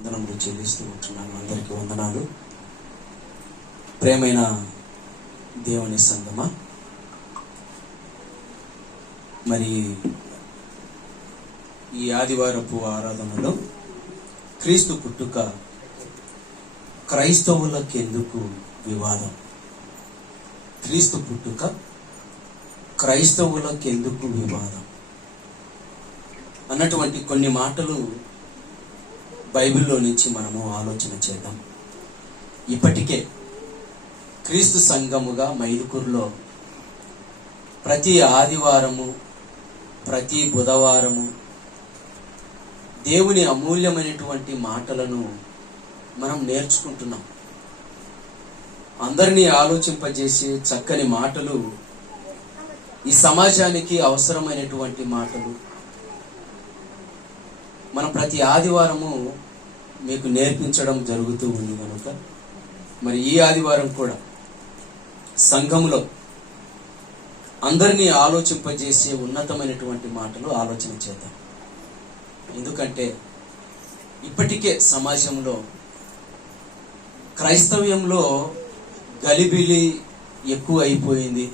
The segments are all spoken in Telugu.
వందనములు చెల్లిస్తూ ఉంటున్నాను. అందరికీ వందనాలు. ప్రేమైన దేవుని సంగమా, మరి ఈ ఆదివారపు ఆరాధనలో క్రీస్తు పుట్టుక క్రైస్తవులకెందుకు వివాదం, క్రీస్తు పుట్టుక క్రైస్తవులకెందుకు వివాదం అన్నటువంటి కొన్ని మాటలు బైబిల్లో నుంచి మనము ఆలోచన చేద్దాం. ఇప్పటికే క్రీస్తు సంఘముగా మైదుకూరులో ప్రతి ఆదివారము, ప్రతి బుధవారము దేవుని అమూల్యమైనటువంటి మాటలను మనం నేర్చుకుంటున్నాం. అందరినీ ఆలోచింపజేసే చక్కని మాటలు, ఈ సమాజానికి అవసరమైనటువంటి మాటలు మనం ప్రతి ఆదివారము మీకు నేర్పించడం జరుగుతూ ఉంది. కనుక మరి ఈ ఆదివారం కూడా సంఘంలో అందరినీ ఆలోచింపజేసే ఉన్నతమైనటువంటి మాటలు ఆలోచన చేద్దాం. ఎందుకంటే ఇప్పటికే సమాజంలో క్రైస్తవ్యంలో గలిబిలి ఎక్కువ అయిపోయింది.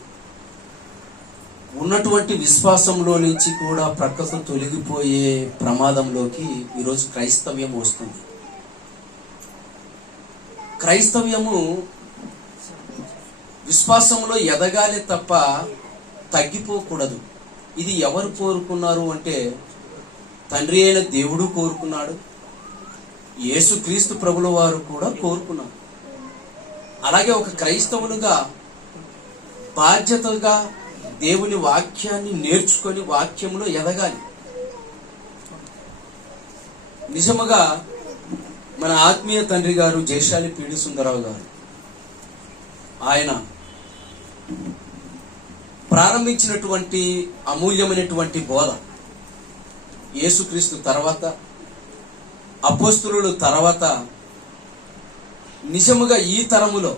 ఉన్నటువంటి విశ్వాసంలో నుంచి కూడా ప్రక్కకు తొలగిపోయే ప్రమాదంలోకి ఈరోజు క్రైస్తవ్యం వస్తుంది. క్రైస్తవ్యము విశ్వాసంలో ఎదగాలి తప్ప తగ్గిపోకూడదు. ఇది ఎవరు కోరుకున్నారు అంటే తండ్రి అయిన దేవుడు కోరుకున్నాడు, యేసుక్రీస్తు ప్రభుల వారు కూడా కోరుకున్నారు. అలాగే ఒక క్రైస్తవులుగా బాధ్యతగా దేవుని వాక్యాన్ని నేర్చుకొని వాక్యంలో ఎదగాలి. నిజముగా మన ఆత్మీయ తండ్రి గారు జయశాలి పీడి సుందరరావు గారు, ఆయన ప్రారంభించినటువంటి అమూల్యమైనటువంటి బోధ యేసుక్రీస్తు తర్వాత, అపోస్తులుల తర్వాత నిజముగా ఈ తరములో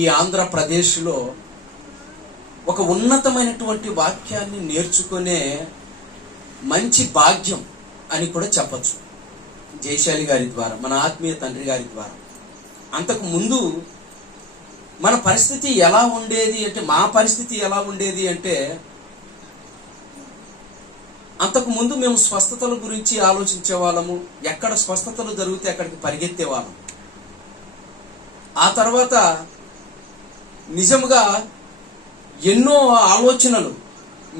ఈ ఆంధ్రప్రదేశ్లో ఒక ఉన్నతమైనటువంటి వాక్యాన్ని నేర్చుకునే మంచి భాగ్యం అని కూడా చెప్పచ్చు. జయశాలి గారి ద్వారా, మన ఆత్మీయ తండ్రి గారి ద్వారా. అంతకు ముందు మన పరిస్థితి ఎలా ఉండేది అంటే, మా పరిస్థితి ఎలా ఉండేది అంటే, అంతకు ముందు మేము స్వస్థతల గురించి ఆలోచించే వాళ్ళము. ఎక్కడ స్వస్థతలు జరిగితే అక్కడికి పరిగెత్తే వాళ్ళం. ఆ తర్వాత నిజముగా ఎన్నో ఆలోచనలు,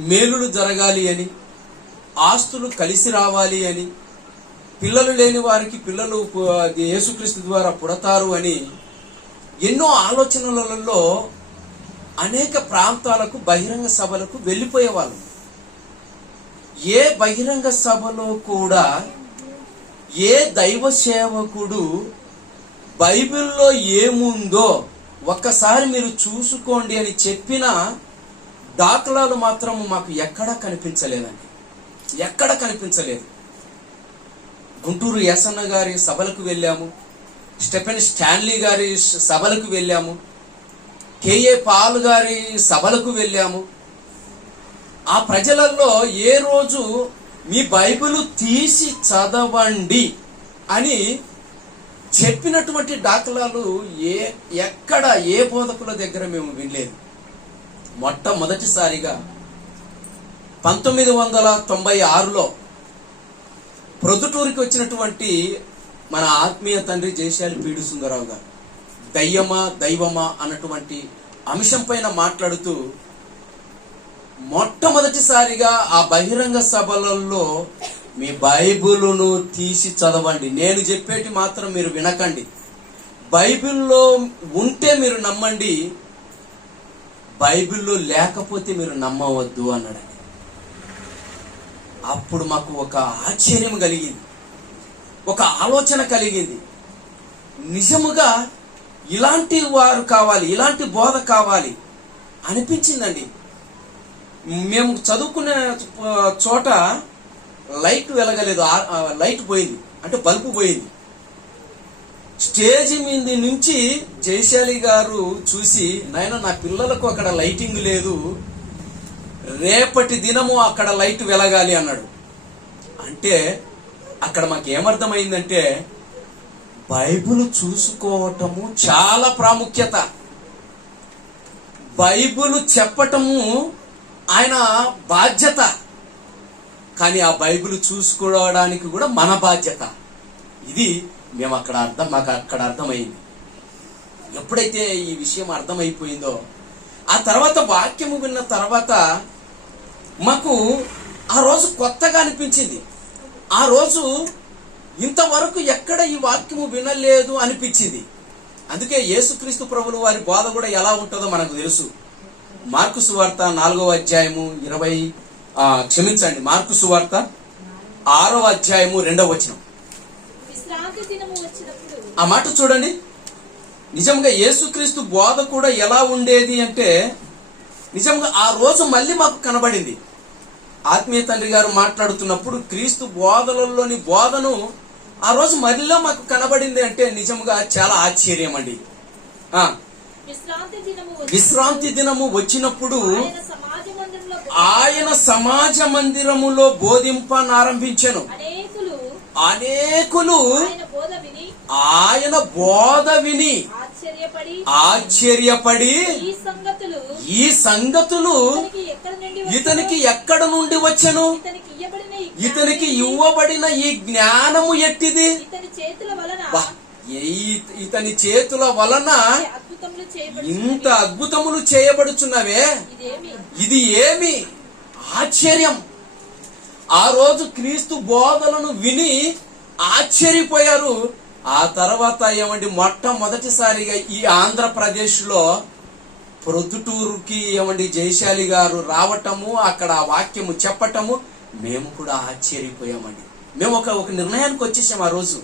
మేలులు జరగాలి అని, ఆస్తులు కలిసి రావాలి అని, పిల్లలు లేని వారికి పిల్లలు యేసుక్రీస్తు ద్వారా పుడతారు అని ఎన్నో ఆలోచనలలో అనేక ప్రాంతాలకు బహిరంగ సభలకు వెళ్ళిపోయేవాళ్ళు. ఏ బహిరంగ సభలో కూడా ఏ దైవ సేవకుడు బైబిల్లో ఏముందో ఒక్కసారి మీరు చూసుకోండి అని చెప్పిన దాఖలాలు మాత్రం మాకు ఎక్కడా కనిపించలేదండి. ఎక్కడ కనిపించలేదు. గుంటూరు యసన్న గారి సభలకు వెళ్ళాము, స్టెఫెన్ స్టాన్లీ గారి సభలకు వెళ్ళాము, కేఏ పాల్ గారి సభలకు వెళ్ళాము. ఆ ప్రజలలో ఏ రోజు మీ బైబిల్ తీసి చదవండి అని చెప్పినటువంటి దాఖలాలు ఎక్కడ ఏ బోధకుల దగ్గర మేము వినలేదు. మొట్టమొదటిసారిగా 1996లో ప్రొద్దుటూరికి వచ్చినటువంటి మన ఆత్మీయ తండ్రి జయశాలి పీడి సుందరరావు గారు దయ్యమా దైవమా అన్నటువంటి అంశం పైన మాట్లాడుతూ మొట్టమొదటిసారిగా ఆ బహిరంగ సభలలో మీ బైబిలును తీసి చదవండి, నేను చెప్పేటి మాత్రం మీరు వినకండి, బైబిల్లో ఉంటే మీరు నమ్మండి, బైబిల్లో లేకపోతే మీరు నమ్మవద్దు అన్నాడు. అప్పుడు మాకు ఒక ఆశ్చర్యం కలిగింది, ఒక ఆలోచన కలిగింది. నిజముగా ఇలాంటి వారు కావాలి, ఇలాంటి బోధ కావాలి అనిపించిందండి. మేము చదువుకునే చోట లైట్ వెలగలేదు, లైట్ పోయింది, అంటే బల్బు పోయింది. స్టేజ్ మీద నుంచి జయశాలి గారు చూసి, నాయన నా పిల్లలకు అక్కడ లైటింగ్ లేదు, రేపటి దినము అక్కడ లైట్ వెలగాలి అన్నాడు. అంటే అక్కడ మాకు ఏమర్థమైందంటే బైబిల్ చూసుకోవటము చాలా ప్రాముఖ్యత. బైబిల్ చెప్పటము ఆయన బాధ్యత, కానీ ఆ బైబిల్ చూసుకోవడానికి కూడా మన బాధ్యత. ఇది మాకు అక్కడ అర్థమైంది. ఎప్పుడైతే ఈ విషయం అర్థమైపోయిందో ఆ తర్వాత వాక్యము విన్న తర్వాత మాకు ఆ రోజు కొత్తగా అనిపించింది. ఆ రోజు ఇంతవరకు ఎక్కడ ఈ వాక్యము వినలేదు అనిపించింది. అందుకే యేసుక్రీస్తు ప్రభులు వారి బోధ కూడా ఎలా ఉంటుందో మనకు తెలుసు. మార్కు సువార్త 4వ అధ్యాయము మార్కు సువార్త 6వ అధ్యాయము 2వ వచనం. ఆ మాట చూడండి. నిజంగా యేసుక్రీస్తు బోధ కూడా ఎలా ఉండేది అంటే నిజంగా ఆ రోజు మళ్ళీ మాకు కనబడింది. ఆత్మీయ తండ్రి గారు మాట్లాడుతున్నప్పుడు క్రీస్తు బోధలలోని బోధను ఆ రోజు మళ్ళీ మాకు కనబడింది అంటే నిజంగా చాలా ఆశ్చర్యం అండి. విశ్రాంతి దినము వచ్చినప్పుడు ఆయన సమాజ మందిరములో బోధింపనారంభించెను. అనేకులు ఆయన బోధ విని ఆశ్చర్యపడి ఈ సంగతులు ఇతనికి ఎక్కడ నుండి వచ్చెను, ఇతనికి ఇవ్వబడిన ఈ జ్ఞానము ఎట్టిది, ఇతని చేతుల వలన ఇంత అద్భుతములు చేయబడుచున్నవే, ఇది ఏమి ఆశ్చర్యం. ఆ రోజు క్రీస్తు బోధలను విని ఆశ్చర్యపోయారు. ఆ తర్వాత మొట్టమొదటిసారిగా ఈ ఆంధ్రప్రదేశ్ లో ప్రొద్దుటూరుకి జయశాలి గారు రావటము, అక్కడ ఆ వాక్యము చెప్పటము, మేము కూడా ఆశ్చర్యపోయామండి. మేము ఒక నిర్ణయానికి వచ్చేసాం. ఆ రోజు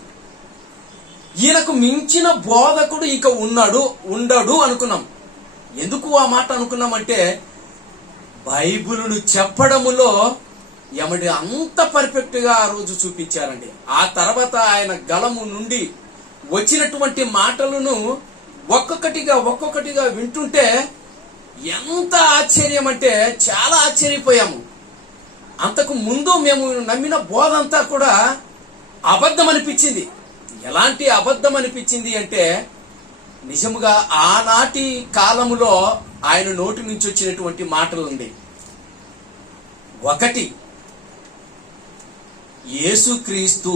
ఈయనకు మించిన బోధకుడు ఇక ఉండడు అనుకున్నాం. ఎందుకు ఆ మాట అనుకున్నామంటే బైబిలును చెప్పడములో అంత పర్ఫెక్ట్ గా ఆ రోజు చూపించారండి. ఆ తర్వాత ఆయన గళము నుండి వచ్చినటువంటి మాటలను ఒక్కొక్కటిగా వింటుంటే ఎంత ఆశ్చర్యం అంటే చాలా ఆశ్చర్యపోయాము. అంతకు ముందు మేము నమ్మిన బోధ అంతా కూడా అబద్ధం అనిపించింది. ఎలాంటి అబద్ధం అనిపించింది అంటే నిజముగా ఆనాటి కాలములో ఆయన నోటి నుంచి వచ్చినటువంటి మాటలు ఉంది. ఒకటి, యేసుక్రీస్తు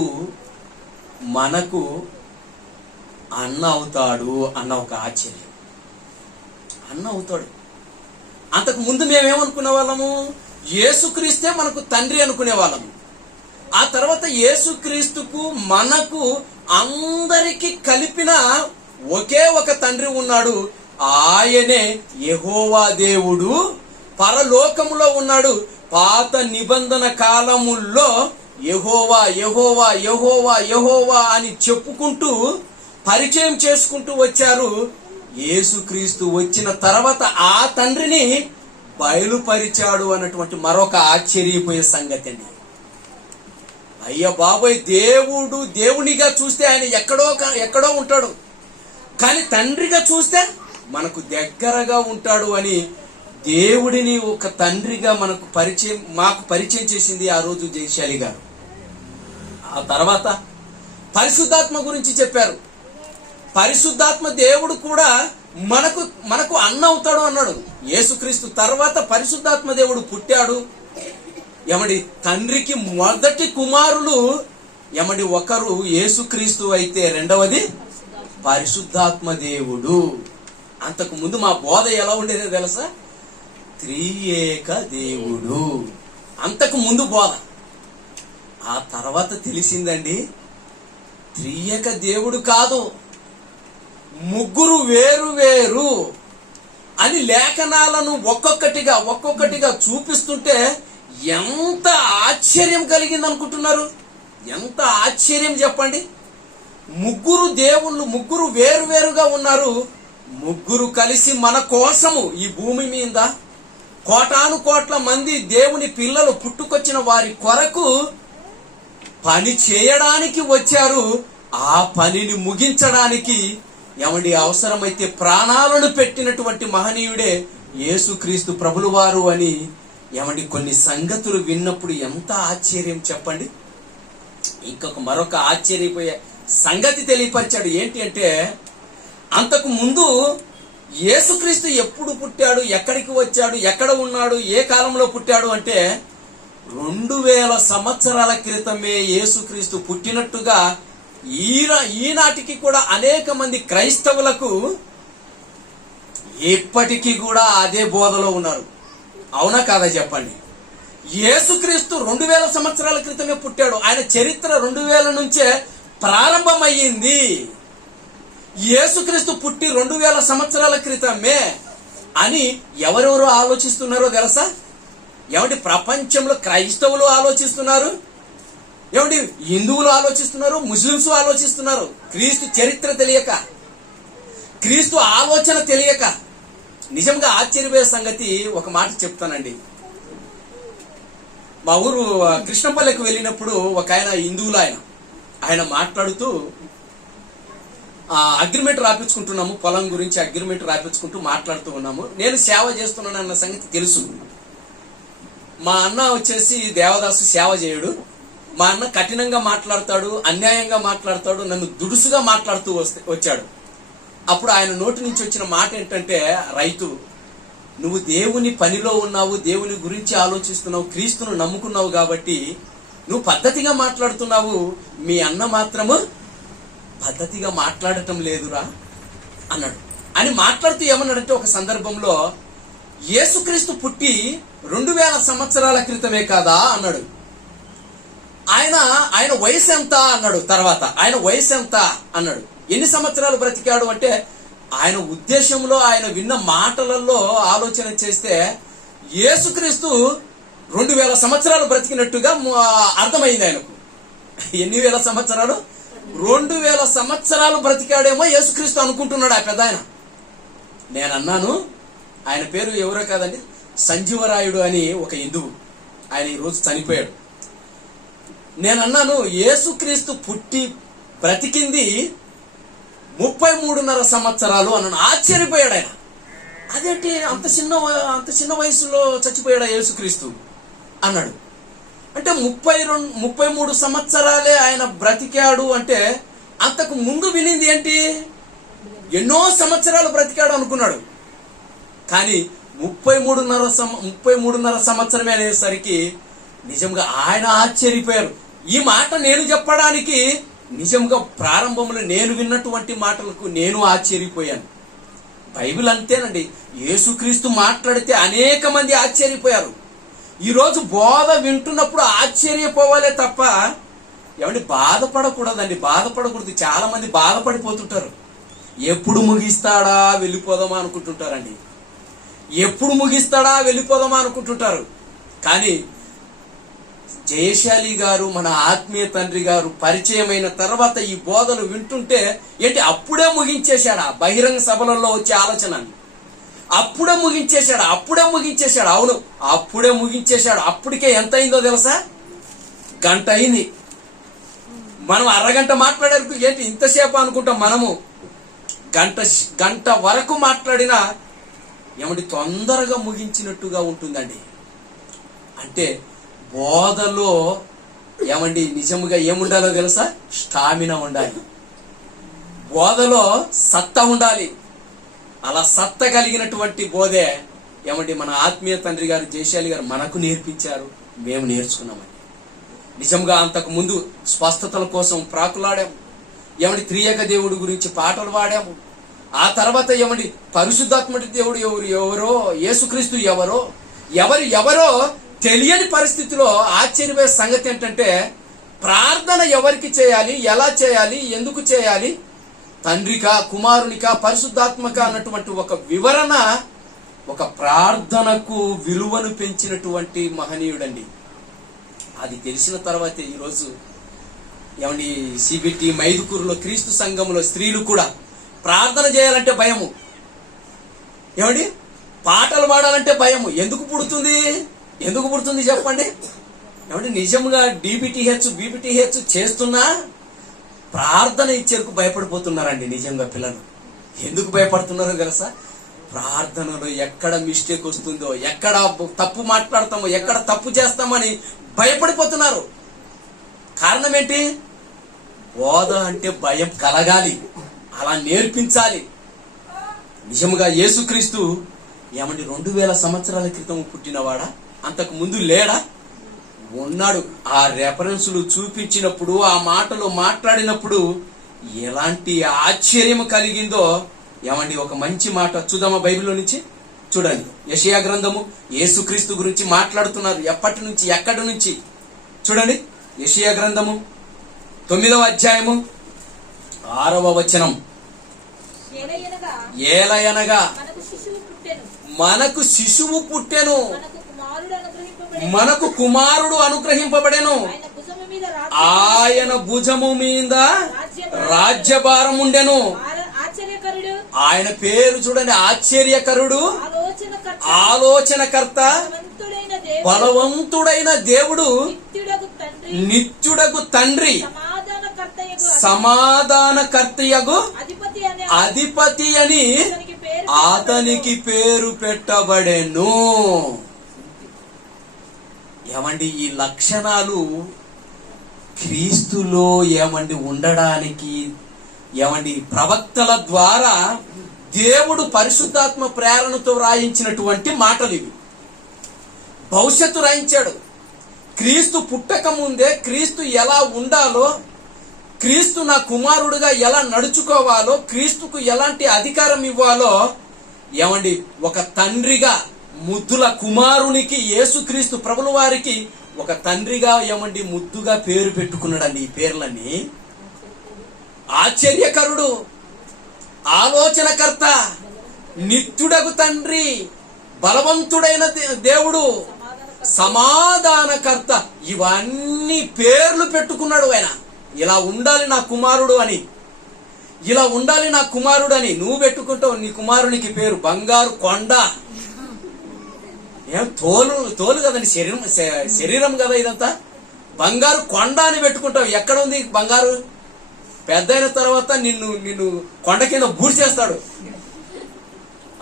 మనకు అన్న అవుతాడు అన్న ఒక ఆశ్చర్యం. అన్న అవుతాడు. అంతకు ముందు మేమేమనుకునే వాళ్ళము, యేసుక్రీస్తే మనకు తండ్రి అనుకునే వాళ్ళము. ఆ తర్వాత యేసుక్రీస్తుకు మనకు అందరికి కలిపిన ఒకే ఒక తండ్రి ఉన్నాడు. ఆయనే యెహోవా దేవుడు, పరలోకములో ఉన్నాడు. పాత నిబంధన కాలముల్లో యెహోవా యెహోవా యెహోవా యెహోవా అని చెప్పుకుంటూ పరిచయం చేసుకుంటూ వచ్చారు. యేసుక్రీస్తు వచ్చిన తర్వాత ఆ తండ్రిని బయలుపరిచాడు అన్నటువంటి మరొక ఆశ్చర్యపోయే సంగతి అండి. అయ్య బాబోయ్, దేవునిగా చూస్తే ఆయన ఎక్కడో ఉంటాడు, కానీ తండ్రిగా చూస్తే మనకు దగ్గరగా ఉంటాడు అని దేవుడిని ఒక తండ్రిగా మాకు పరిచయం చేసింది ఆ రోజు జయశాలి గారు. ఆ తర్వాత పరిశుద్ధాత్మ గురించి చెప్పారు. పరిశుద్ధాత్మ దేవుడు కూడా మనకు అన్న అవుతాడు అన్నాడు. యేసుక్రీస్తు తర్వాత పరిశుద్ధాత్మ దేవుడు పుట్టాడు. తండ్రికి మొదటి కుమారులు ఒకరు యేసుక్రీస్తు అయితే రెండవది పరిశుద్ధాత్మ దేవుడు. అంతకు ముందు మా బోధ ఎలా ఉండేదో తెలుసా? త్రియేక దేవుడు. అంతకు ముందు బోధ. ఆ తర్వాత తెలిసిందండి, త్రియేక దేవుడు కాదు, ముగ్గురు వేరు అని లేఖనాలను ఒక్కొక్కటిగా చూపిస్తుంటే ఎంత ఆశ్చర్యం కలిగింది అనుకుంటున్నారు? ఎంత ఆశ్చర్యం చెప్పండి. ముగ్గురు దేవుళ్ళు, ముగ్గురు వేరుగా ఉన్నారు. ముగ్గురు కలిసి మన కోసము ఈ భూమి మీద కోటానుకోట్ల మంది దేవుని పిల్లలు పుట్టుకొచ్చిన వారి కొరకు పని చేయడానికి వచ్చారు. ఆ పనిని ముగించడానికి అవసరమైతే ప్రాణాలను పెట్టినటువంటి మహనీయుడే యేసుక్రీస్తు ప్రభులు వారు అని కొన్ని సంగతులు విన్నప్పుడు ఎంత ఆశ్చర్యం చెప్పండి. మరొక ఆశ్చర్యపోయే సంగతి తెలియపరిచాడు. ఏంటి అంటే, అంతకు ముందు యేసుక్రీస్తు ఎప్పుడు పుట్టాడు, ఎక్కడికి వచ్చాడు, ఎక్కడ ఉన్నాడు, ఏ కాలంలో పుట్టాడు అంటే 2000 సంవత్సరాల క్రితమే యేసుక్రీస్తు పుట్టినట్టుగా ఈనాటికి కూడా అనేక మంది క్రైస్తవులకు ఇప్పటికీ కూడా అదే బోధలో ఉన్నారు. అవునా కాదా చెప్పండి? యేసుక్రీస్తు 2000 సంవత్సరాల క్రితమే పుట్టాడు. ఆయన చరిత్ర 2000 నుంచే ప్రారంభమయ్యింది. యేసుక్రీస్తు పుట్టి 2000 సంవత్సరాల క్రితమే అని ఎవరెవరు ఆలోచిస్తున్నారో తెలుసా? ఏమంటే ప్రపంచంలో క్రైస్తవులు ఆలోచిస్తున్నారు, ఏమంటే హిందువులు ఆలోచిస్తున్నారు, ముస్లింస్ ఆలోచిస్తున్నారు. క్రీస్తు చరిత్ర తెలియక, క్రీస్తు ఆలోచన తెలియక. నిజంగా ఆశ్చర్యపోయే సంగతి ఒక మాట చెప్తానండి. మా ఊరు కృష్ణపల్లికి వెళ్ళినప్పుడు ఒక ఆయన హిందువులు ఆయన మాట్లాడుతూ అగ్రిమెంట్ రాపించుకుంటున్నాము, పొలం గురించి అగ్రిమెంట్ రాపించుకుంటూ మాట్లాడుతూ ఉన్నాము. నేను సేవ చేస్తున్నాను అన్న సంగతి తెలుసు. మా అన్న వచ్చేసి దేవదాసు సేవ చేయడు. మా అన్న కఠినంగా మాట్లాడతాడు, అన్యాయంగా మాట్లాడతాడు, నన్ను దుడుసుగా మాట్లాడుతూ వచ్చాడు. అప్పుడు ఆయన నోటి నుంచి వచ్చిన మాట ఏంటంటే, రైతు, నువ్వు దేవుని పనిలో ఉన్నావు, దేవుని గురించి ఆలోచిస్తున్నావు, క్రీస్తును నమ్ముకున్నావు కాబట్టి నువ్వు పద్ధతిగా మాట్లాడుతున్నావు. మీ అన్న మాత్రము పద్ధతిగా మాట్లాడటం లేదురా అన్నాడు. అని మాట్లాడుతూ ఏమన్నాడంటే, ఒక సందర్భంలో యేసుక్రీస్తు పుట్టి 2000 సంవత్సరాల క్రితమే కాదా అన్నాడు. ఆయన వయసు ఎంత అన్నాడు. తర్వాత ఆయన వయసు ఎంత అన్నాడు. ఎన్ని సంవత్సరాలు బ్రతికాడు అంటే, ఆయన ఉద్దేశంలో ఆయన విన్న మాటలలో ఆలోచన చేస్తే యేసుక్రీస్తు 2000 సంవత్సరాలు బ్రతికినట్టుగా అర్థమైంది ఆయనకు. ఎన్ని వేల సంవత్సరాలు? 2000 సంవత్సరాలు బ్రతికాడేమో యేసుక్రీస్తు అనుకుంటున్నాడు ఆ పెద్ద ఆయన. నేను అన్నాను, ఆయన పేరు ఎవరో కాదండి, సంజీవరాయుడు అని ఒక హిందువు. ఆయన ఈరోజు చనిపోయాడు. నేను అన్నాను, యేసుక్రీస్తు పుట్టి బ్రతికింది 33.5 సంవత్సరాలు అన్నాను. ఆశ్చర్యపోయాడు ఆయన. అదేంటి అంత చిన్న వయసులో చచ్చిపోయాడా యేసుక్రీస్తు అన్నాడు. అంటే 33 సంవత్సరాలే ఆయన బ్రతికాడు అంటే, అంతకు ముందు వినింది ఏంటి? ఎన్నో సంవత్సరాలు బ్రతికాడు అనుకున్నాడు. కానీ 33.5 సంవత్సరమే అనేసరికి నిజంగా ఆయన ఆశ్చర్యపోయారు. ఈ మాట నేను చెప్పడానికి నిజంగా ప్రారంభంలో నేను విన్నటువంటి మాటలకు నేను ఆశ్చర్యపోయాను. బైబిల్ అంతేనండి. యేసుక్రీస్తు మాట్లాడితే అనేక మంది ఆశ్చర్యపోయారు. ఈరోజు బోధ వింటున్నప్పుడు ఆశ్చర్యపోవాలే తప్ప ఏమండి బాధపడకూడదండి. బాధపడకూడదు. చాలా మంది బాధపడిపోతుంటారు. ఎప్పుడు ముగిస్తాడా వెళ్ళిపోదామా అనుకుంటుంటారండి. ఎప్పుడు ముగిస్తాడా వెళ్ళిపోదామా అనుకుంటుంటారు. కానీ జయశాలి గారు, మన ఆత్మీయ తండ్రి గారు పరిచయమైన తర్వాత ఈ బోధలు వింటుంటే ఏంటి అప్పుడే ముగించేశాడా? బహిరంగ సభలలో వచ్చే ఆలోచన అప్పుడే ముగించేశాడు. అవును, అప్పుడే ముగించేశాడు. అప్పటికే ఎంత అయిందో తెలుసా? గంట అయింది. మనం అరగంట మాట్లాడారు. ఏంటి ఇంతసేపు అనుకుంటాం మనము. గంట వరకు మాట్లాడినా ఏమండి తొందరగా ముగించినట్టుగా ఉంటుందండి. అంటే బోధలో ఏమండి నిజంగా ఏముండాలో తెలుసా? స్టామినా ఉండాలి. బోధలో సత్తా ఉండాలి. అలా సత్త కలిగినటువంటి బోధే ఏమండి మన ఆత్మీయ తండ్రి గారు జయశాలి గారు మనకు నేర్పించారు, మేము నేర్చుకున్నామండి. నిజంగా అంతకు ముందు స్వస్థతల కోసం ప్రాకులాడాము. ఏమండి త్రియేక దేవుడి గురించి పాటలు పాడాము. ఆ తర్వాత ఏమండి పరిశుద్ధాత్మ దేవుడు ఎవరో, యేసుక్రీస్తు ఎవరో తెలియని పరిస్థితిలో ఆశ్చర్యపోయే సంగతి ఏంటంటే, ప్రార్థన ఎవరికి చేయాలి, ఎలా చేయాలి, ఎందుకు చేయాలి, తండ్రిక, కుమారునిక, పరిశుద్ధాత్మక అన్నటువంటి ఒక వివరణ ఒక ప్రార్థనకు విలువను పెంచినటువంటి మహనీయుడండి. అది తెలిసిన తర్వాతే ఈరోజు ఏమండి సిబిటి మైదుకూరులో క్రీస్తు సంఘంలో స్త్రీలు కూడా ప్రార్థన చేయాలంటే భయము, ఏమండి పాటలు పాడాలంటే భయము. ఎందుకు పుడుతుంది చెప్పండి? ఏమంటే నిజంగా బీబీటీహెచ్ చేస్తున్నా ప్రార్థన ఇచ్చేందుకు భయపడిపోతున్నారండి. నిజంగా పిల్లలు ఎందుకు భయపడుతున్నారో తెలుసా? ప్రార్థనలో ఎక్కడ మిస్టేక్ వస్తుందో, ఎక్కడ తప్పు మాట్లాడతామో, ఎక్కడ తప్పు చేస్తామని భయపడిపోతున్నారు. కారణం ఏంటి? బోధ అంటే భయం కలగాలి, అలా నేర్పించాలి. నిజముగా యేసుక్రీస్తు ఏమండి 2000 సంవత్సరాల క్రితం పుట్టినవాడా? అంతకు ముందు లేడా? ఉన్నాడు. ఆ రెఫరెన్సులు చూపించినప్పుడు, ఆ మాటలు మాట్లాడినప్పుడు ఎలాంటి ఆశ్చర్యం కలిగిందో ఏమండి. ఒక మంచి మాట చూద్దామా బైబిల్లో నుంచి? చూడండి, యెషయా గ్రంథము యేసుక్రీస్తు గురించి మాట్లాడుతున్నారు. ఎప్పటి నుంచి, ఎక్కడి నుంచి? చూడండి, యెషయా గ్రంథము 9వ అధ్యాయము 6వ వచనం. ఏలయనగా మనకు శిశువు పుట్టెను, మనకు కుమారుడు అనుగ్రహింపబడెను, ఆయన భుజము మీద రాజ్యభారం ఉండెను. ఆయన పేరు చూడండి, ఆశ్చర్యకరుడు, ఆలోచనకర్త, బలవంతుడైన దేవుడు, నిత్యుడగు తండ్రి, సమాధానకర్తయగు అధిపతి అని అతనికి పేరు పెట్టబడెను. ఏమండి, ఈ లక్షణాలు క్రీస్తులో ఏమండి ఉండడానికి ఏమండి ప్రవక్తల ద్వారా దేవుడు పరిశుద్ధాత్మ ప్రేరణతో రాయించినటువంటి మాటలు ఇవి. భవిష్యత్తు రాయించాడు. క్రీస్తు పుట్టక ముందే క్రీస్తు ఎలా ఉండాలో, క్రీస్తు నా కుమారుడుగా ఎలా నడుచుకోవాలో, క్రీస్తుకు ఎలాంటి అధికారం ఇవ్వాలో ఏమండి ఒక తండ్రిగా, ముద్దుల కుమారునికి యేసుక్రీస్తు ప్రభుల వారికి ఒక తండ్రిగా ఏమండి ముద్దుగా పేరు పెట్టుకున్నాడండి. ఈ పేర్లన్నీ ఆశ్చర్యకరుడు, ఆలోచనకర్త, నిత్యుడగు తండ్రి, బలవంతుడైన దేవుడు, సమాధానకర్త, ఇవన్నీ పేర్లు పెట్టుకున్నాడు ఆయన. ఇలా ఉండాలి నా కుమారుడు అని, ఇలా ఉండాలి నా కుమారుడు అని నువ్వు పెట్టుకుంటావు. నీ కుమారునికి పేరు బంగారు కొండ. ఏం తోలు కదండి, శరీరం కదా ఇదంతా. బంగారు కొండ అని పెట్టుకుంటావు. ఎక్కడ ఉంది బంగారు? పెద్ద అయిన తర్వాత నిన్ను కొండ కింద బూడి చేస్తాడు.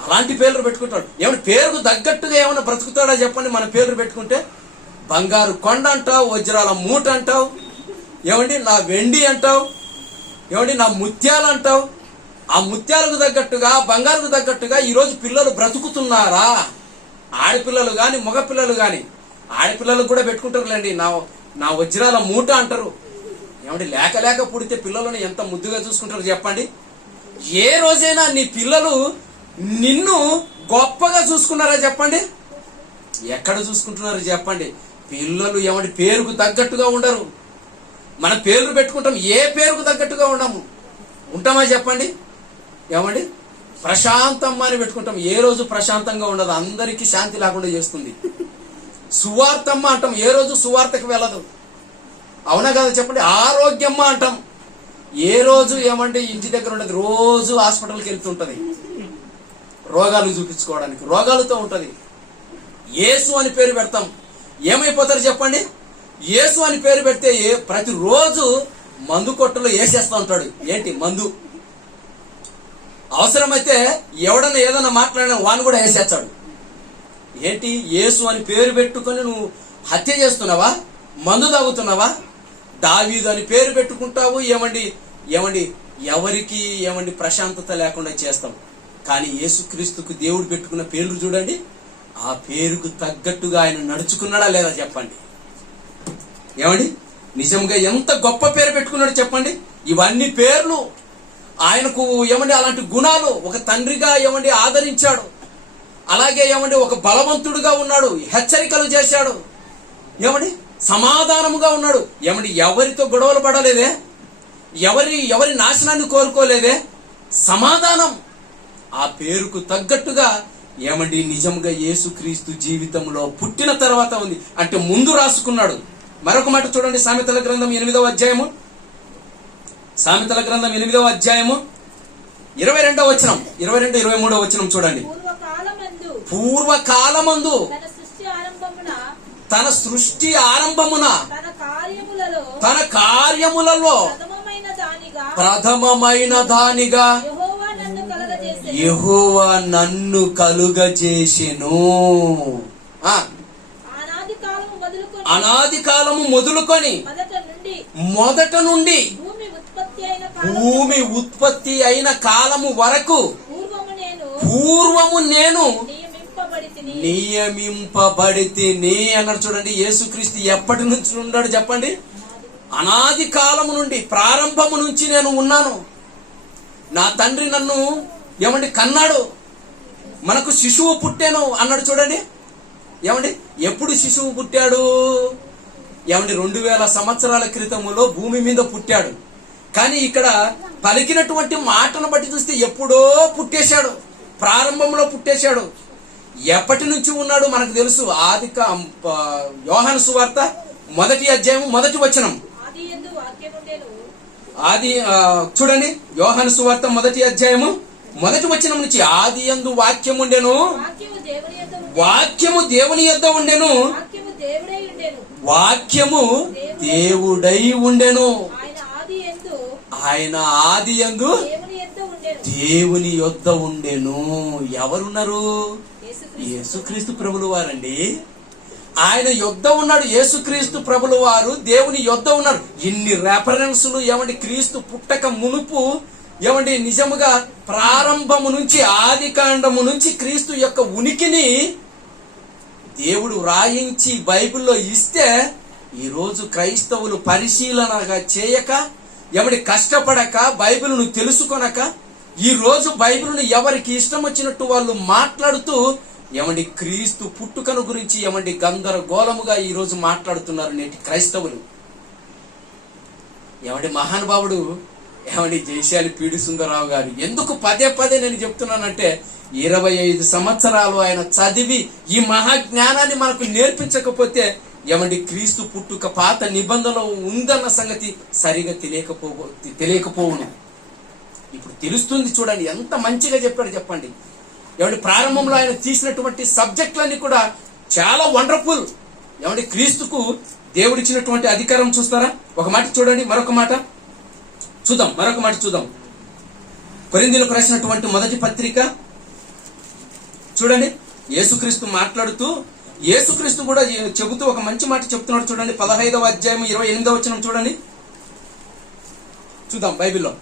అలాంటి పేర్లు పెట్టుకుంటాడు. ఏమన్నా పేరుకు తగ్గట్టుగా ఏమన్నా బ్రతుకుతాడా చెప్పండి? మన పేర్లు పెట్టుకుంటే బంగారు కొండ అంటావు, వజ్రాల మూట అంటావు, ఏమండి నా వెండి అంటావు, ఏమండి నా ముత్యాలు అంటావు. ఆ ముత్యాలకు తగ్గట్టుగా, బంగారుకు తగ్గట్టుగా ఈరోజు పిల్లలు బ్రతుకుతున్నారా? ఆడపిల్లలు గాని, మగపిల్లలు గాని. ఆడపిల్లలకు కూడా పెట్టుకుంటారులేండి, నా వజ్రాల మూట అంటారు. ఏమండి లేక పుడితే పిల్లలను ఎంత ముద్దుగా చూసుకుంటారు చెప్పండి. ఏ రోజైనా నీ పిల్లలు నిన్ను గొప్పగా చూసుకున్నారా చెప్పండి? ఎక్కడ చూసుకుంటున్నారు చెప్పండి? పిల్లలు ఏమండి పేరుకు తగ్గట్టుగా ఉండరు. మన పేర్లు పెట్టుకుంటాం, ఏ పేరుకు తగ్గట్టుగా ఉంటామా చెప్పండి? ఏమండి ప్రశాంతమ్మ అని పెట్టుకుంటాం, ఏ రోజు ప్రశాంతంగా ఉండదు, అందరికీ శాంతి లేకుండా చేస్తుంది. సువార్తమ్మ అంటాం, ఏ రోజు సువార్తకు వెళ్ళదు. అవునా కదా చెప్పండి? ఆరోగ్యమ్మ అంటాం, ఏ రోజు ఏమంటే ఇంటి దగ్గర ఉండదు, రోజు హాస్పిటల్కి వెళ్తుంటది రోగాలు చూపించుకోవడానికి, రోగాలతో ఉంటది. యేసు అని పేరు పెడతాం, ఏమైపోతారు చెప్పండి? యేసు అని పేరు పెడితే ప్రతిరోజు మందు కొట్టులో వేసేస్తా ఉంటాడు. ఏంటి మందు? అవసరమైతే ఎవడన్నా ఏదన్నా మాట్లాడినా వాడిని కూడా వేసేస్తాడు. ఏంటి? యేసు అని పేరు పెట్టుకొని నువ్వు హత్య చేస్తున్నావా? మందు తాగుతున్నావా? దావీదు అని పేరు పెట్టుకుంటావు, ఏమండి ఎవరికి ప్రశాంతత లేకుండా చేస్తావు. కానీ యేసుక్రీస్తుకు దేవుడు పెట్టుకున్న పేర్లు చూడండి, ఆ పేరుకు తగ్గట్టుగా ఆయన నడుచుకున్నాడా లేదా చెప్పండి? ఏమండి నిజంగా ఎంత గొప్ప పేరు పెట్టుకున్నాడు చెప్పండి. ఇవన్నీ పేర్లు ఆయనకు అలాంటి గుణాలు. ఒక తండ్రిగా ఆదరించాడు, అలాగే ఒక బలవంతుడుగా ఉన్నాడు, హెచ్చరికలు చేశాడు, సమాధానముగా ఉన్నాడు. ఎవరితో గొడవలు పడలేదే, ఎవరి నాశనాన్ని కోరుకోలేదే, సమాధానం. ఆ పేరుకు తగ్గట్టుగా నిజంగా యేసుక్రీస్తు జీవితంలో పుట్టిన తర్వాత ఉంది అంటే ముందు రాసుకున్నాడు. మరొక మాట చూడండి, సామెతల గ్రంథం 8వ అధ్యాయము, సామెతల గ్రంథం 8వ అధ్యాయము 22వ వచనం, 22, 23వ వచనం చూడండి. పూర్వకాలమందు తన సృష్టి ఆరంభమున తన కార్యములలో ప్రథమమైన దానిగా యెహోవా నన్ను కలుగజేసెను. అనాది కాలము మొదలుకొని మొదట నుండి భూమి ఉత్పత్తి అయిన కాలము వరకు పూర్వము నేను నియమింపబడితిని అన్నాడు. చూడండి, యేసుక్రీస్తు ఎప్పటి నుంచి ఉన్నాడు చెప్పండి? అనాది కాలము నుండి, ప్రారంభము నుంచి నేను ఉన్నాను. నా తండ్రి నన్ను కన్నాడు, మనకు శిశువు పుట్టాను అన్నాడు. చూడండి ఎప్పుడు శిశువు పుట్టాడు? 2000 సంవత్సరాల క్రితములో భూమి మీద పుట్టాడు. కానీ ఇక్కడ పలికినటువంటి మాటను బట్టి చూస్తే ఎప్పుడో పుట్టేశాడు, ప్రారంభంలో పుట్టేశాడు. ఎప్పటి నుంచి ఉన్నాడు మనకు తెలుసు. యోహాను సువార్త 1వ అధ్యాయం 1వ వచనం. చూడండి, యోహాను సువార్త 1వ అధ్యాయము 1వ వచనం నుంచి, ఆది యందు వాక్యం ఉండెను, వాక్యము దేవుని యొద్ద ఉండెను, వాక్యము దేవుడై ఉండెను. ఆయన ఆది యందు దేవుని యొద్ద ఉండెను. ఎవరున్నారు? యేసుక్రీస్తు ప్రభులు వారండి. ఆయన యొద్ద ఉన్నాడు. యేసుక్రీస్తు ప్రభులు వారు దేవుని యొద్ద ఉన్నారు. ఇన్ని రెఫరెన్సులు క్రీస్తు పుట్టక మునుపు నిజముగా ప్రారంభము నుంచి, ఆది కాండము నుంచి క్రీస్తు యొక్క ఉనికిని దేవుడు రాయించి బైబిల్లో ఇస్తే, ఈరోజు క్రైస్తవులు పరిశీలనగా చేయక, కష్టపడక, బైబిల్ను తెలుసుకొనక, ఈ రోజు బైబిల్ను ఎవరికి ఇష్టం వచ్చినట్టు వాళ్ళు మాట్లాడుతూ క్రీస్తు పుట్టుకను గురించి గందరగోళముగా ఈ రోజు మాట్లాడుతున్నారు నేటి క్రైస్తవులు. మహానుభావుడు జయశాలి పీడి సుందరరావు గారు ఎందుకు పదే పదే నేను చెప్తున్నానంటే, 25 సంవత్సరాలు ఆయన చదివి ఈ మహాజ్ఞానాన్ని మనకు నేర్పించకపోతే క్రీస్తు పుట్టుక పాత నిబంధనలో ఉందన్న సంగతి సరిగా తెలియకపోవును. ఇప్పుడు తెలుస్తుంది. చూడండి ఎంత మంచిగా చెప్పాడు చెప్పండి. ప్రారంభంలో ఆయన తీసినటువంటి సబ్జెక్టులన్నీ కూడా చాలా వండర్ఫుల్. క్రీస్తుకు దేవుడిచ్చినటువంటి అధికారం చూస్తారా? ఒక మాట చూడండి, మరొక మాట చూద్దాం. కొరింథీయులకు రాసినటువంటి 1వ పత్రిక చూడండి. యేసుక్రీస్తు మాట్లాడుతూ, యేసుక్రీస్తు కూడా చెబుతూ ఒక మంచి మాట చెప్తున్నాడు. చూడండి, 15వ అధ్యాయం 28వ వచనం చూడండి. చూద్దాం బైబిల్లో.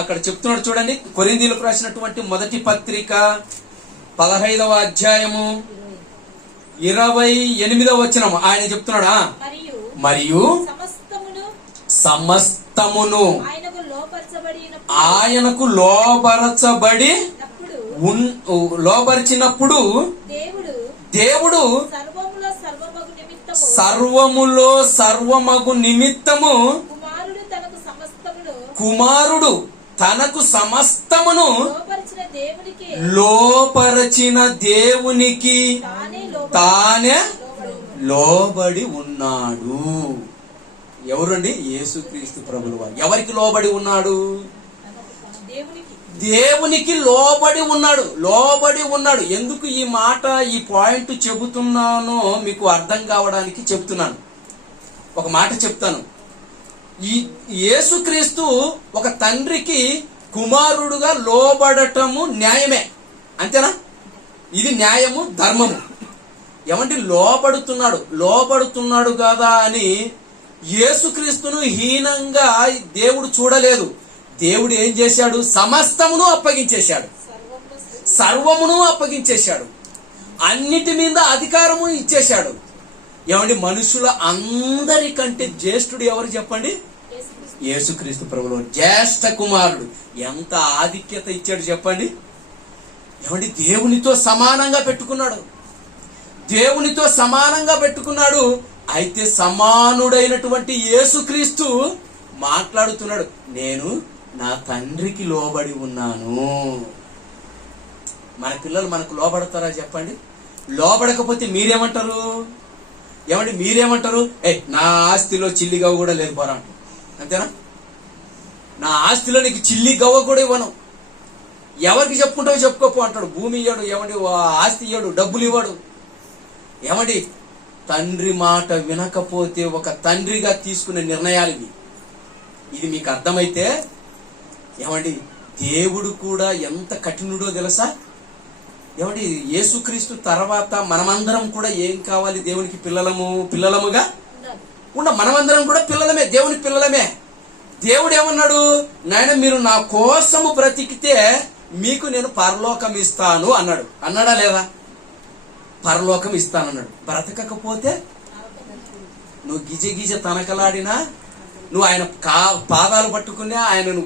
అక్కడ చెప్తున్నాడు చూడండి, కొరింథీయులకు రాసినటువంటి 1వ పత్రిక 15వ అధ్యాయము 28వ వచనం. ఆయన చెప్తున్నాడా? మరియు సమస్తమును ఆయనకు లోబరిచినప్పుడు దేవుడు సర్వములో సర్వమగు నిమిత్తము కుమారుడు తనకు సమస్తమును లోపరచిన దేవునికి తానే లోబడి ఉన్నాడు. ఎవరండి? యేసుక్రీస్తు ప్రభులు వారు. ఎవరికి లోబడి ఉన్నాడు? దేవునికి లోబడి ఉన్నాడు. ఎందుకు ఈ మాట, ఈ పాయింట్ చెబుతున్నానో మీకు అర్థం కావడానికి చెప్తున్నాను. ఒక మాట చెప్తాను. ఈ యేసుక్రీస్తు ఒక తండ్రికి కుమారుడుగా లోబడటము న్యాయమే, అంతేనా? ఇది న్యాయము, ధర్మము. లోబడుతున్నాడు కదా అని యేసుక్రీస్తును హీనంగా దేవుడు చూడలేదు. దేవుడు ఏం చేశాడు? సమస్తమును అప్పగించేశాడు. అన్నిటి మీద అధికారము ఇచ్చేశాడు. మనుషుల అందరికంటే జ్యేష్ఠుడు ఎవరు చెప్పండి? యేసుక్రీస్తు ప్రభువు, జ్యేష్ఠ కుమారుడు. ఎంత ఆధిక్యత ఇచ్చాడు చెప్పండి. దేవునితో సమానంగా పెట్టుకున్నాడు. అయితే సమానుడైనటువంటి యేసుక్రీస్తు మాట్లాడుతున్నాడు, నేను నా తండ్రికి లోబడి ఉన్నాను. మన పిల్లలు మనకు లోబడతారా చెప్పండి? లోబడకపోతే మీరేమంటారు? నా ఆస్తిలో చిల్లి గవ్వ కూడా లేదు పోరా, అంతేనా? నా ఆస్తిలో నీకు చిల్లి గవ్వ కూడా ఇవ్వను. ఎవరికి చెప్పుకుంటావో చెప్పుకోపో అంటాడు. భూమి ఇయ్యడు, ఆస్తి ఇయ్యడు, డబ్బులు ఇవ్వడు. తండ్రి మాట వినకపోతే ఒక తండ్రిగా తీసుకునే నిర్ణయాలు ఇది మీకు అర్థమైతే, దేవుడు కూడా ఎంత కఠినుడో తెలుసా? యేసుక్రీస్తు తర్వాత మనమందరం కూడా ఏం కావాలి? దేవునికి పిల్లలముగా మనమందరం కూడా పిల్లలమే, దేవుని పిల్లలమే. దేవుడు ఏమన్నాడు? నాయన మీరు నా కోసము బ్రతికితే మీకు నేను పరలోకం ఇస్తాను అన్నాడు. అన్నాడా లేదా? పరలోకం ఇస్తానన్నాడు. బ్రతకకపోతే నువ్వు గిజ తనకలాడినా, నువ్వు ఆయన పాదాలు పట్టుకున్నా, ఆయనను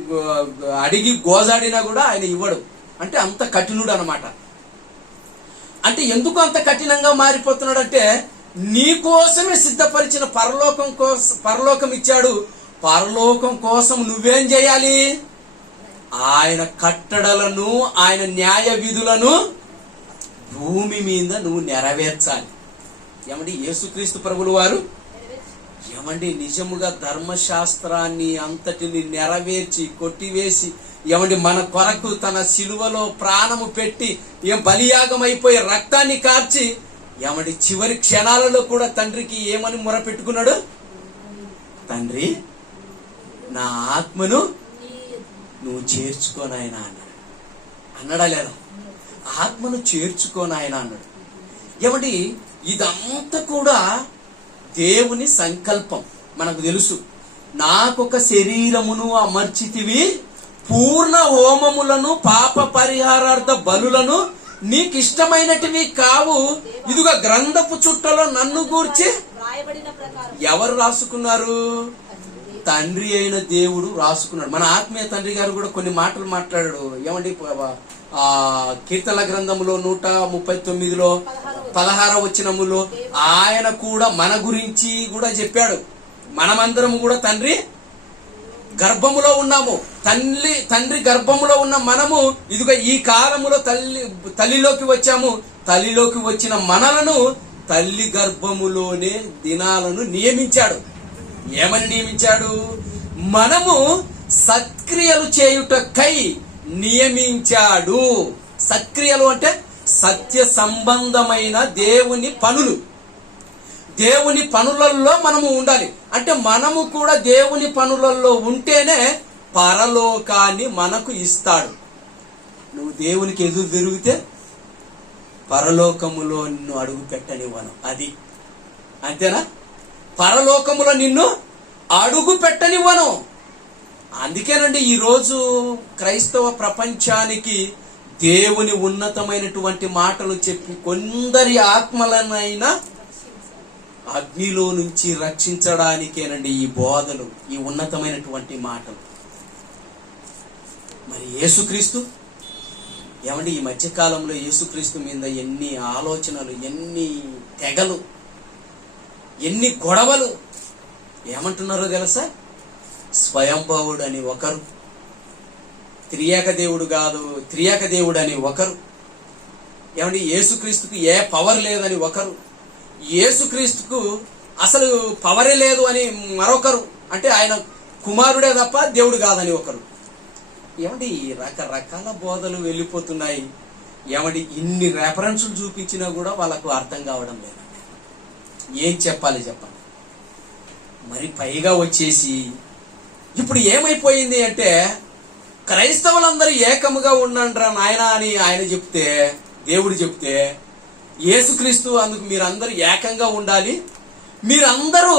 అడిగి గోజాడినా కూడా ఆయన ఇవ్వడు. అంటే అంత కఠినుడు అనమాట. అంటే ఎందుకు అంత కఠినంగా మారిపోతున్నాడు అంటే, నీ కోసమే సిద్ధపరిచిన పరలోకం ఇచ్చాడు. పరలోకం కోసం నువ్వేం చేయాలి? ఆయన కట్టడలను, ఆయన న్యాయ విధులను భూమి మీద నువ్వు నెరవేర్చాలి. ఏమండి, యేసుక్రీస్తు ప్రభులు వారు ఏమండి నిజముగా ధర్మశాస్త్రాన్ని అంతటిని నెరవేర్చి కొట్టివేసి, ఏమండి మన కొరకు తన సిలువలో ప్రాణము పెట్టి బలియాగం అయిపోయి రక్తాన్ని కార్చి, ఏమండి చివరి క్షణాలలో కూడా తండ్రికి ఏమని మొరపెట్టుకున్నాడు? తండ్రి, నా ఆత్మను నువ్వు చేర్చుకోనాయన అన్నాడు. అన్నాడా లేదా? ఆత్మను చేర్చుకోనాయన అన్నాడు. ఏమండి ఇదంతా కూడా దేవుని సంకల్పం. మనకు తెలుసు, నాకొక శరీరమును అమర్చితివి, పూర్ణ హోమములను పాప పరిహారార్థ బలులను నీకు ఇష్టమైనటివి కావు, ఇదిగో గ్రంథపు చుట్టలో నన్ను గూర్చి ఎవరు రాసుకున్నారు? తండ్రి అయిన దేవుడు రాసుకున్నాడు. మన ఆత్మీయ తండ్రి గారు కూడా కొన్ని మాటలు మాట్లాడాడు. ఏమండి, కీర్తన గ్రంథములో 139లో 16వ వచనములో ఆయన కూడా మన గురించి కూడా చెప్పాడు. మనమందరము కూడా తండ్రి గర్భములో ఉన్నాము. తండ్రి గర్భములో ఉన్న మనము ఇదిగో ఈ కాలములో తల్లిలోకి వచ్చాము. తల్లిలోకి వచ్చిన మనలను తల్లి గర్భములోనే దినాలను నియమించాడు. ఏమని నియమించాడు? మనము సత్క్రియలు చేయుటకై నియమించాడు. సత్క్రియలు అంటే సత్య సంబంధమైన దేవుని పనులు. దేవుని పనులలో మనము ఉండాలి. అంటే మనము కూడా దేవుని పనులలో ఉంటేనే పరలోకాన్ని మనకు ఇస్తాడు. నువ్వు దేవునికి ఎదురు తిరిగితే పరలోకములో నిన్ను అడుగు పెట్టనివ్వను. అది అంతేనా? పరలోకములో నిన్ను అడుగు పెట్టనివ్వను. అందుకేనండి ఈరోజు క్రైస్తవ ప్రపంచానికి దేవుని ఉన్నతమైనటువంటి మాటలు చెప్పి కొందరి ఆత్మలనైనా అగ్నిలో నుంచి రక్షించడానికేనండి ఈ బోధలు, ఈ ఉన్నతమైనటువంటి మాటలు. మరి యేసుక్రీస్తు ఏమండి, ఈ మధ్యకాలంలో యేసుక్రీస్తు మీద ఎన్ని ఆలోచనలు, ఎన్ని తెగలు, ఎన్ని గొడవలు. ఏమంటున్నారో తెలుసా? స్వయంభవుడు అని ఒకరు, త్రియేక దేవుడు అని ఒకరు, ఏమండి యేసుక్రీస్తుకు ఏ పవర్ లేదని ఒకరు, యేసుక్రీస్తుకు అసలు పవరే లేదు అని మరొకరు, అంటే ఆయన కుమారుడే తప్ప దేవుడు కాదని ఒకరు. ఏమండి రకరకాల బోధలు వెళ్ళిపోతున్నాయి. ఏమండి ఇన్ని రెఫరెన్సులు చూపించినా కూడా వాళ్ళకు అర్థం కావడం లేదండి. ఏం చెప్పాలి చెప్పండి. మరి పైగా వచ్చేసి ఇప్పుడు ఏమైపోయింది అంటే, క్రైస్తవులందరూ ఏకముగా ఉండండిరా నాయన అని ఆయన చెప్తే, దేవుడు చెప్తే, యేసుక్రీస్తు అందుకు మీరందరూ ఏకంగా ఉండాలి, మీరందరూ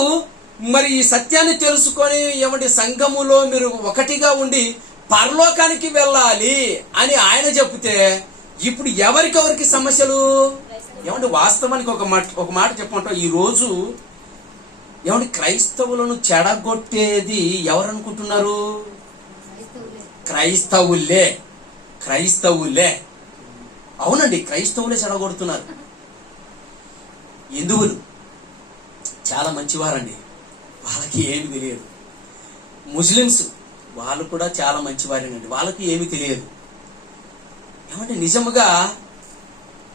మరి ఈ సత్యాన్ని తెలుసుకొని ఏమంటే సంఘములో మీరు ఒకటిగా ఉండి పరలోకానికి వెళ్ళాలి అని ఆయన చెప్తే, ఇప్పుడు ఎవరికెవరికి సమస్యలు? ఏమంటే వాస్తవానికి ఒక మాట చెప్పమంటాం, ఈ రోజు ఏమంటే క్రైస్తవులను చెడగొట్టేది ఎవరు అనుకుంటున్నారు? క్రైస్తవులే. అవునండి, క్రైస్తవులే చెడగొడుతున్నారు. హిందువులు చాలా మంచివారండి, వాళ్ళకి ఏమి తెలియదు. ముస్లిమ్స్ వాళ్ళు కూడా చాలా మంచివారేనండి, వాళ్ళకి ఏమి తెలియదు. ఏమంటే నిజముగా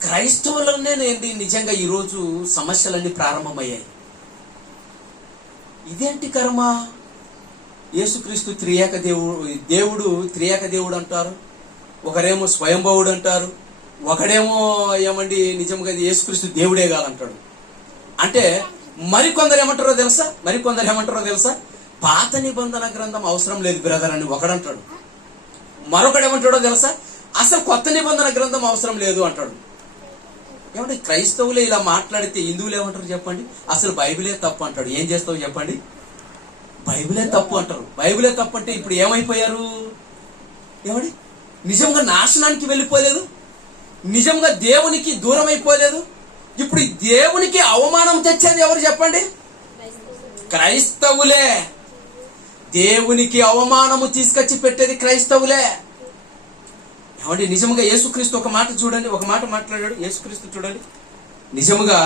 క్రైస్తవులనే నిజంగా ఈరోజు సమస్యలన్నీ ప్రారంభమయ్యాయి. ఇదేంటి కర్మ? యేసుక్రీస్తు దేవుడు త్రియేక దేవుడు అంటారు, ఒకరేమో స్వయంభవుడు అంటారు, ఒకడేమో ఏమండి నిజంగా యేసుక్రీస్తు దేవుడే కాదంటాడు. అంటే మరికొందరు ఏమంటారో తెలుసా? పాత నిబంధన గ్రంథం అవసరం లేదు బ్రదర్ అని ఒకడంటాడు. మరొకడు ఏమంటాడో తెలుసా? అసలు కొత్త నిబంధన గ్రంథం అవసరం లేదు అంటాడు. ఏమంటే క్రైస్తవులే ఇలా మాట్లాడితే హిందువులు ఏమంటారు చెప్పండి? అసలు బైబిలే తప్పు అంటాడు. ఏం చేస్తావు చెప్పండి? బైబిలే తప్పు అంటారు. బైబిలే తప్పు అంటే ఇప్పుడు ఏమైపోయారు? ఏమండి, నిజంగా నాశనానికి వెళ్ళిపోలేదు, నిజంగా దేవునికి దూరం అయిపోలేదు. ఇప్పుడు దేవునికి అవమానం తెచ్చేది ఎవరు చెప్పండి? క్రైస్తవులే. దేవునికి అవమానము తీసుకొచ్చి పెట్టేది క్రైస్తవులే. ఏమండి, నిజంగా యేసుక్రీస్తు ఒక మాట చూడండి, ఒక మాట మాట్లాడాడు యేసుక్రీస్తు. చూడండి, నిజముగా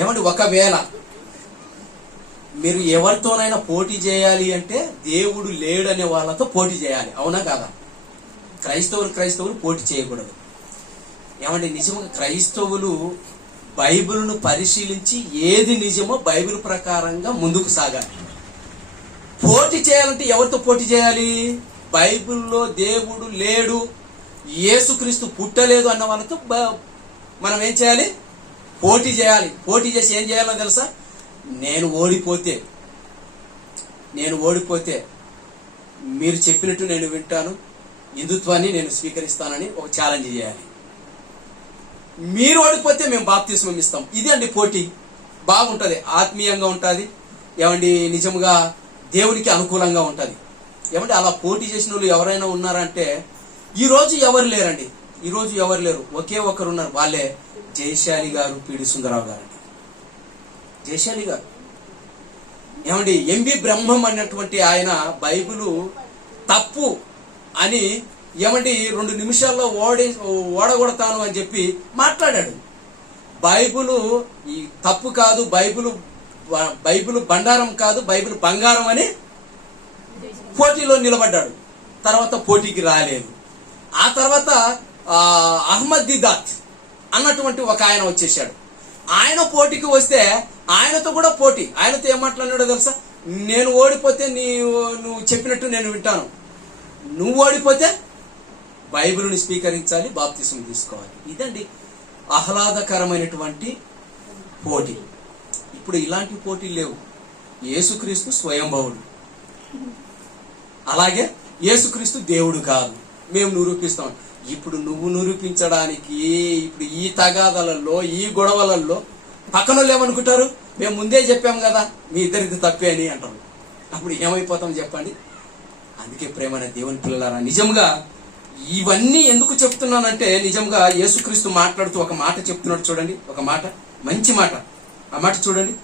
ఏమండి, ఒకవేళ మీరు ఎవరితోనైనా పోటీ చేయాలి అంటే దేవుడు లేడనే వాళ్ళతో పోటీ చేయాలి, అవునా కాదా? క్రైస్తవులు పోటీ చేయకూడదు. ఏమండి, నిజంగా క్రైస్తవులు బైబిల్ను పరిశీలించి ఏది నిజమో బైబిల్ ప్రకారంగా ముందుకు సాగాలి. పోటీ చేయాలంటే ఎవరితో పోటీ చేయాలి? బైబిల్లో దేవుడు లేడు, యేసుక్రీస్తు పుట్టలేదు అన్న వాళ్ళతో మనం ఏం చేయాలి? పోటీ చేయాలి. పోటీ చేసి ఏం చేయాలో తెలుసా? నేను ఓడిపోతే మీరు చెప్పినట్టు నేను వింటాను, హిందుత్వాన్ని నేను స్వీకరిస్తానని ఒక ఛాలెంజ్ చేయాలి. మీరు ఓడిపోతే మేము బాప్తిస్మం ఇస్తాం. ఇది అండి పోటీ. బాగుంటుంది, ఆత్మీయంగా ఉంటుంది. ఏమండి, నిజంగా దేవునికి అనుకూలంగా ఉంటుంది. ఏమంటే అలా పోటీ చేసిన వాళ్ళు ఎవరైనా ఉన్నారంటే ఈరోజు ఎవరు లేరండి. ఈరోజు ఎవరు లేరు, ఒకే ఒకరు ఉన్నారు. వాళ్ళే జయశాలి గారు, పిడి సుందరరావు గారు. జయశాలి గారు ఏమండి, ఎంబి బ్రహ్మం అన్నటువంటి ఆయన బైబిలు తప్పు అని ఏమండి 2 నిమిషాల్లో ఓడగొడతాను అని చెప్పి మాట్లాడాడు. బైబిలు ఈ తప్పు కాదు, బైబిలు బండారం కాదు, బైబిల్ బంగారం అని పోటీలో నిలబడ్డాడు. తర్వాత పోటీకి రాలేదు. ఆ తర్వాత అహ్మద్ దిదాత్ అన్నటువంటి ఒక ఆయన వచ్చేసాడు. ఆయన పోటీకి వస్తే ఆయనతో కూడా పోటీ. ఆయనతో ఏం మాట్లాడినాడో తెలుసా? నేను ఓడిపోతే నువ్వు చెప్పినట్టు నేను వింటాను, నువ్వు ఓడిపోతే బైబిల్ని స్వీకరించాలి, బాప్తిసం తీసుకోవాలి. ఇదండి ఆహ్లాదకరమైనటువంటి పోటీ. ఇప్పుడు ఇలాంటి పోటీలు లేవు. యేసుక్రీస్తు స్వయంభవుడు, అలాగే యేసుక్రీస్తు దేవుడు కాదు, మేము నిరూపిస్తాం. ఇప్పుడు నువ్వు నిరూపించడానికి ఇప్పుడు ఈ తగాదాలలో, ఈ గొడవలలో పక్కన వాళ్ళు ఏమనుకుంటారు? మేము ముందే చెప్పాం కదా మీ ఇద్దరిది తప్పే అని అంటారు. అప్పుడు ఏమైపోతాం చెప్పండి? అందుకే ప్రేమైన దేవుని పిల్లలారా, నిజంగా ఇవన్నీ ఎందుకు చెప్తున్నానంటే, నిజంగా యేసుక్రీస్తు మాట్లాడుతూ ఒక మాట చెప్తున్నాడు. చూడండి, ఒక మాట, మంచి మాట. ఆ మాట చూడండి.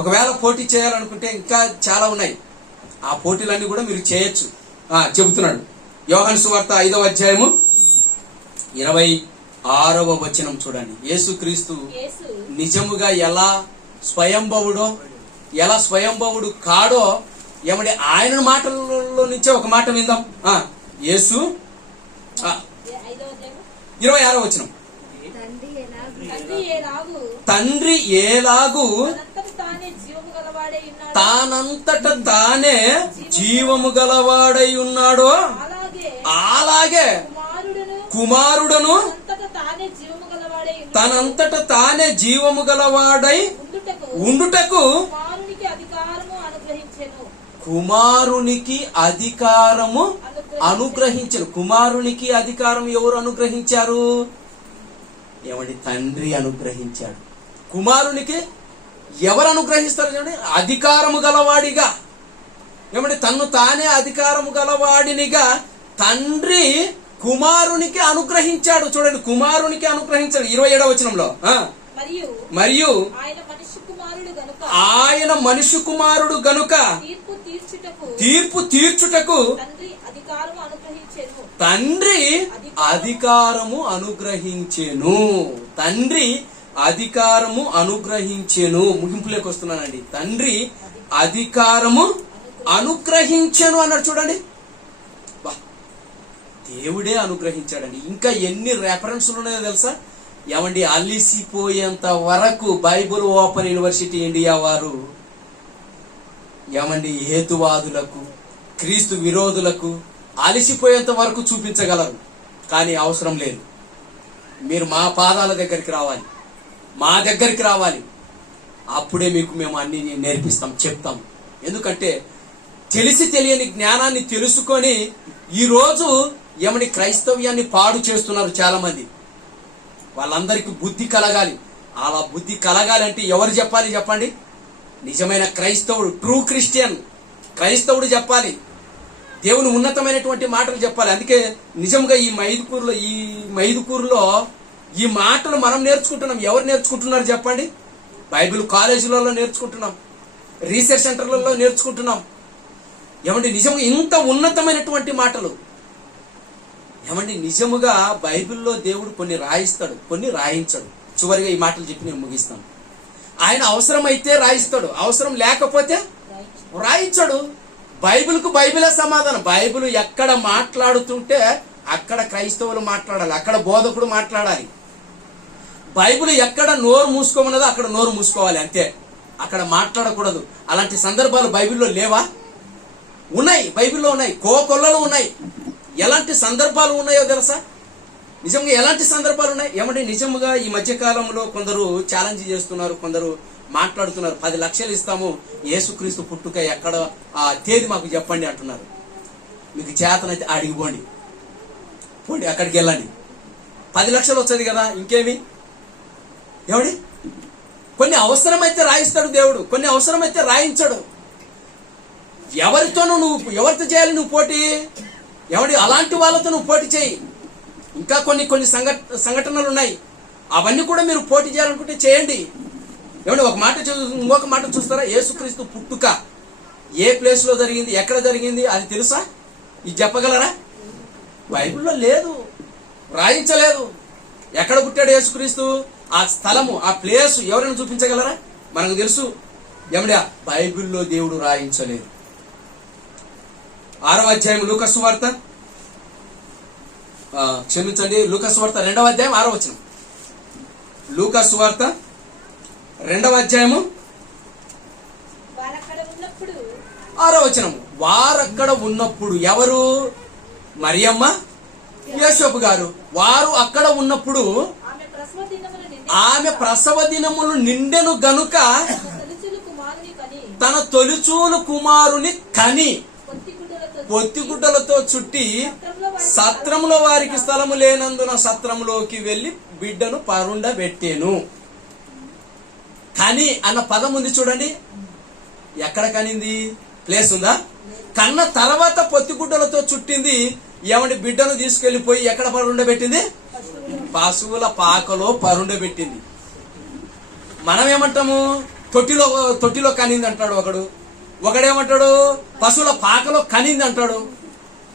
ఒకవేళ పోటీ చేయాలనుకుంటే ఇంకా చాలా ఉన్నాయి, ఆ పోటీలన్నీ కూడా మీరు చేయొచ్చు. చెబుతున్నాడు. యోహాను సువార్త 5వ అధ్యాయము 26వ వచనం చూడండి. యేసుక్రీస్తు నిజముగా ఎలా స్వయంభవుడు కాడో ఏమంటే ఆయన మాటల్లో నుంచే ఒక మాట విందాం. యేసు 26వ వచనం. తండ్రి ఏలాగు తానంతట తానే జీవము గలవాడై ఉన్నాడో అలాగే కుమారుడను తనంతట తానే జీవము గలవాడై ఉండుటకు కుమారునికి అధికారము అనుగ్రహించను. కుమారునికి అధికారం ఎవరు అనుగ్రహించారు? ఏమండి, తండ్రి అనుగ్రహించాడు. కుమారునికి ఎవరు అనుగ్రహిస్తారు? చూడండి, అధికారము గలవాడిగా. ఏమంటే తన్ను తానే అధికారము గలవాడినిగా తండ్రి కుమారునికి అనుగ్రహించాడు. చూడండి, కుమారునికి అనుగ్రహించాడు. 27వ వచనంలో మరియు ఆయన మనిషి కుమారుడు గనుక తీర్పు తీర్చుటకు తండ్రి అధికారము అనుగ్రహించెను. తండ్రి అధికారము అనుగ్రహించెను. ముగింపులోకి వస్తున్నానండి. తండ్రి అధికారము అనుగ్రహించెను అన్నాడు. చూడండి, దేవుడే అనుగ్రహించాడండి. ఇంకా ఎన్ని రెఫరెన్స్లు ఉన్నాయో తెలుసా? ఏమండి, అలిసిపోయేంత వరకు బైబుల్ ఓపెన్ యూనివర్సిటీ ఇండియా వారు ఏమండి హేతువాదులకు, క్రీస్తు విరోధులకు అలిసిపోయేంత వరకు చూపించగలరు. కానీ అవసరం లేదు. మీరు మా పాదాల దగ్గరికి రావాలి, మా దగ్గరికి రావాలి. అప్పుడే మీకు మేము అన్ని నేర్పిస్తాం, చెప్తాం. ఎందుకంటే తెలిసి తెలియని జ్ఞానాన్ని తెలుసుకొని ఈరోజు ఏమని క్రైస్తవ్యాన్ని పాడు చేస్తున్నారు చాలా మంది. వాళ్ళందరికీ బుద్ధి కలగాలి. అలా బుద్ధి కలగాలంటే ఎవరు చెప్పాలి చెప్పండి? నిజమైన క్రైస్తవుడు, ట్రూ క్రిస్టియన్ క్రైస్తవుడు చెప్పాలి. దేవుని ఉన్నతమైనటువంటి మాటలు చెప్పాలి. అందుకే నిజంగా ఈ మైదుకూరులో ఈ మాటలు మనం నేర్చుకుంటున్నాం. ఎవరు నేర్చుకుంటున్నారు చెప్పండి? బైబిల్ కాలేజీలలో నేర్చుకుంటున్నాం, రీసెర్చ్ సెంటర్లలో నేర్చుకుంటున్నాం. ఏమండి నిజంగా ఇంత ఉన్నతమైనటువంటి మాటలు. ఏమండి నిజముగా బైబిల్లో దేవుడు కొన్ని రాయిస్తాడు, కొన్ని రాయించాడు. చివరిగా ఈ మాటలు చెప్పి నేను ముగిస్తాను. ఆయన అవసరమైతే రాయిస్తాడు, అవసరం లేకపోతే రాయించాడు. బైబిల్కు బైబిలే సమాధానం. బైబిల్ ఎక్కడ మాట్లాడుతుంటే అక్కడ క్రైస్తవులు మాట్లాడాలి, అక్కడ బోధకుడు మాట్లాడాలి. బైబిల్ ఎక్కడ నోరు మూసుకోమన్నదో అక్కడ నోరు మూసుకోవాలి, అంతే. అక్కడ మాట్లాడకూడదు. అలాంటి సందర్భాలు బైబిల్లో లేవా? ఉన్నాయి, బైబిల్లో ఉన్నాయి, కోకొల్లలో ఉన్నాయి. ఎలాంటి సందర్భాలు ఉన్నాయో తెలుసా? నిజంగా ఎలాంటి సందర్భాలు ఉన్నాయి? ఏమంటే నిజంగా ఈ మధ్య కాలంలో కొందరు ఛాలెంజ్ చేస్తున్నారు, కొందరు మాట్లాడుతున్నారు. 10 లక్షలు ఇస్తాము, యేసుక్రీస్తు పుట్టుక ఎక్కడ ఆ తేదీ మాకు చెప్పండి అంటున్నారు. మీకు చేతనైతే అడిగిపోండి, పోండి, అక్కడికి వెళ్ళండి. 10 లక్షలు వచ్చేది కదా, ఇంకేమి? ఏమండి కొన్ని అవసరమైతే రాయిస్తాడు దేవుడు, కొన్ని అవసరమైతే రాయించాడు. ఎవరితోనూ ఎవరితో చేయాలి నువ్వు పోటీ? ఎవడి అలాంటి వాళ్ళతో నువ్వు పోటీ చేయి. ఇంకా కొన్ని సంఘటనలు ఉన్నాయి, అవన్నీ కూడా మీరు పోటీ చేయాలనుకుంటే చేయండి. ఏమంటే ఇంకొక మాట చూస్తారా? యేసుక్రీస్తు పుట్టుక ఏ ప్లేస్ లో జరిగింది, ఎక్కడ జరిగింది అది తెలుసా? ఇది చెప్పగలరా? బైబిల్లో లేదు, రాయించలేదు. ఎక్కడ పుట్టాడు యేసుక్రీస్తు, ఆ స్థలము, ఆ ప్లేస్ ఎవరైనా చూపించగలరా? మనకు తెలుసు. ఏమంటే బైబిల్లో దేవుడు రాయించలేదు. 6వ అధ్యాయం లూకాసు వార్త, క్షమించండి, లూకాసు వార్త 2వ అధ్యాయం 6వ వచనం. లూకాసు వార్త 2వ అధ్యాయము 6వ వచనం. వారక్కడ ఉన్నప్పుడు, ఎవరు? మరియమ్మ, యోసేపు గారు. వారు అక్కడ ఉన్నప్పుడు ఆమె ప్రసవ దినములు నిండెను గనుక తన తొలిచూలు కుమారుని కని పొత్తిగుడ్డలతో చుట్టి సత్రంలో వారికి స్థలము లేనందున సత్రంలోకి వెళ్లి బిడ్డను పరుండబెట్టెను. కని అన్న పదం ఉంది చూడండి. ఎక్కడ కనింది? ప్లేస్ ఉందా? కన్న తర్వాత పొత్తిగుడ్డలతో చుట్టింది. ఏమంటే బిడ్డను తీసుకెళ్లిపోయి ఎక్కడ పరుండబెట్టింది? పశువుల పాకలో పరుండబెట్టింది. మనం ఏమంటాము? తొట్టిలో కనింది అంటాడు ఒకడేమంటాడు పశువుల పాకలో కనింది అంటాడు.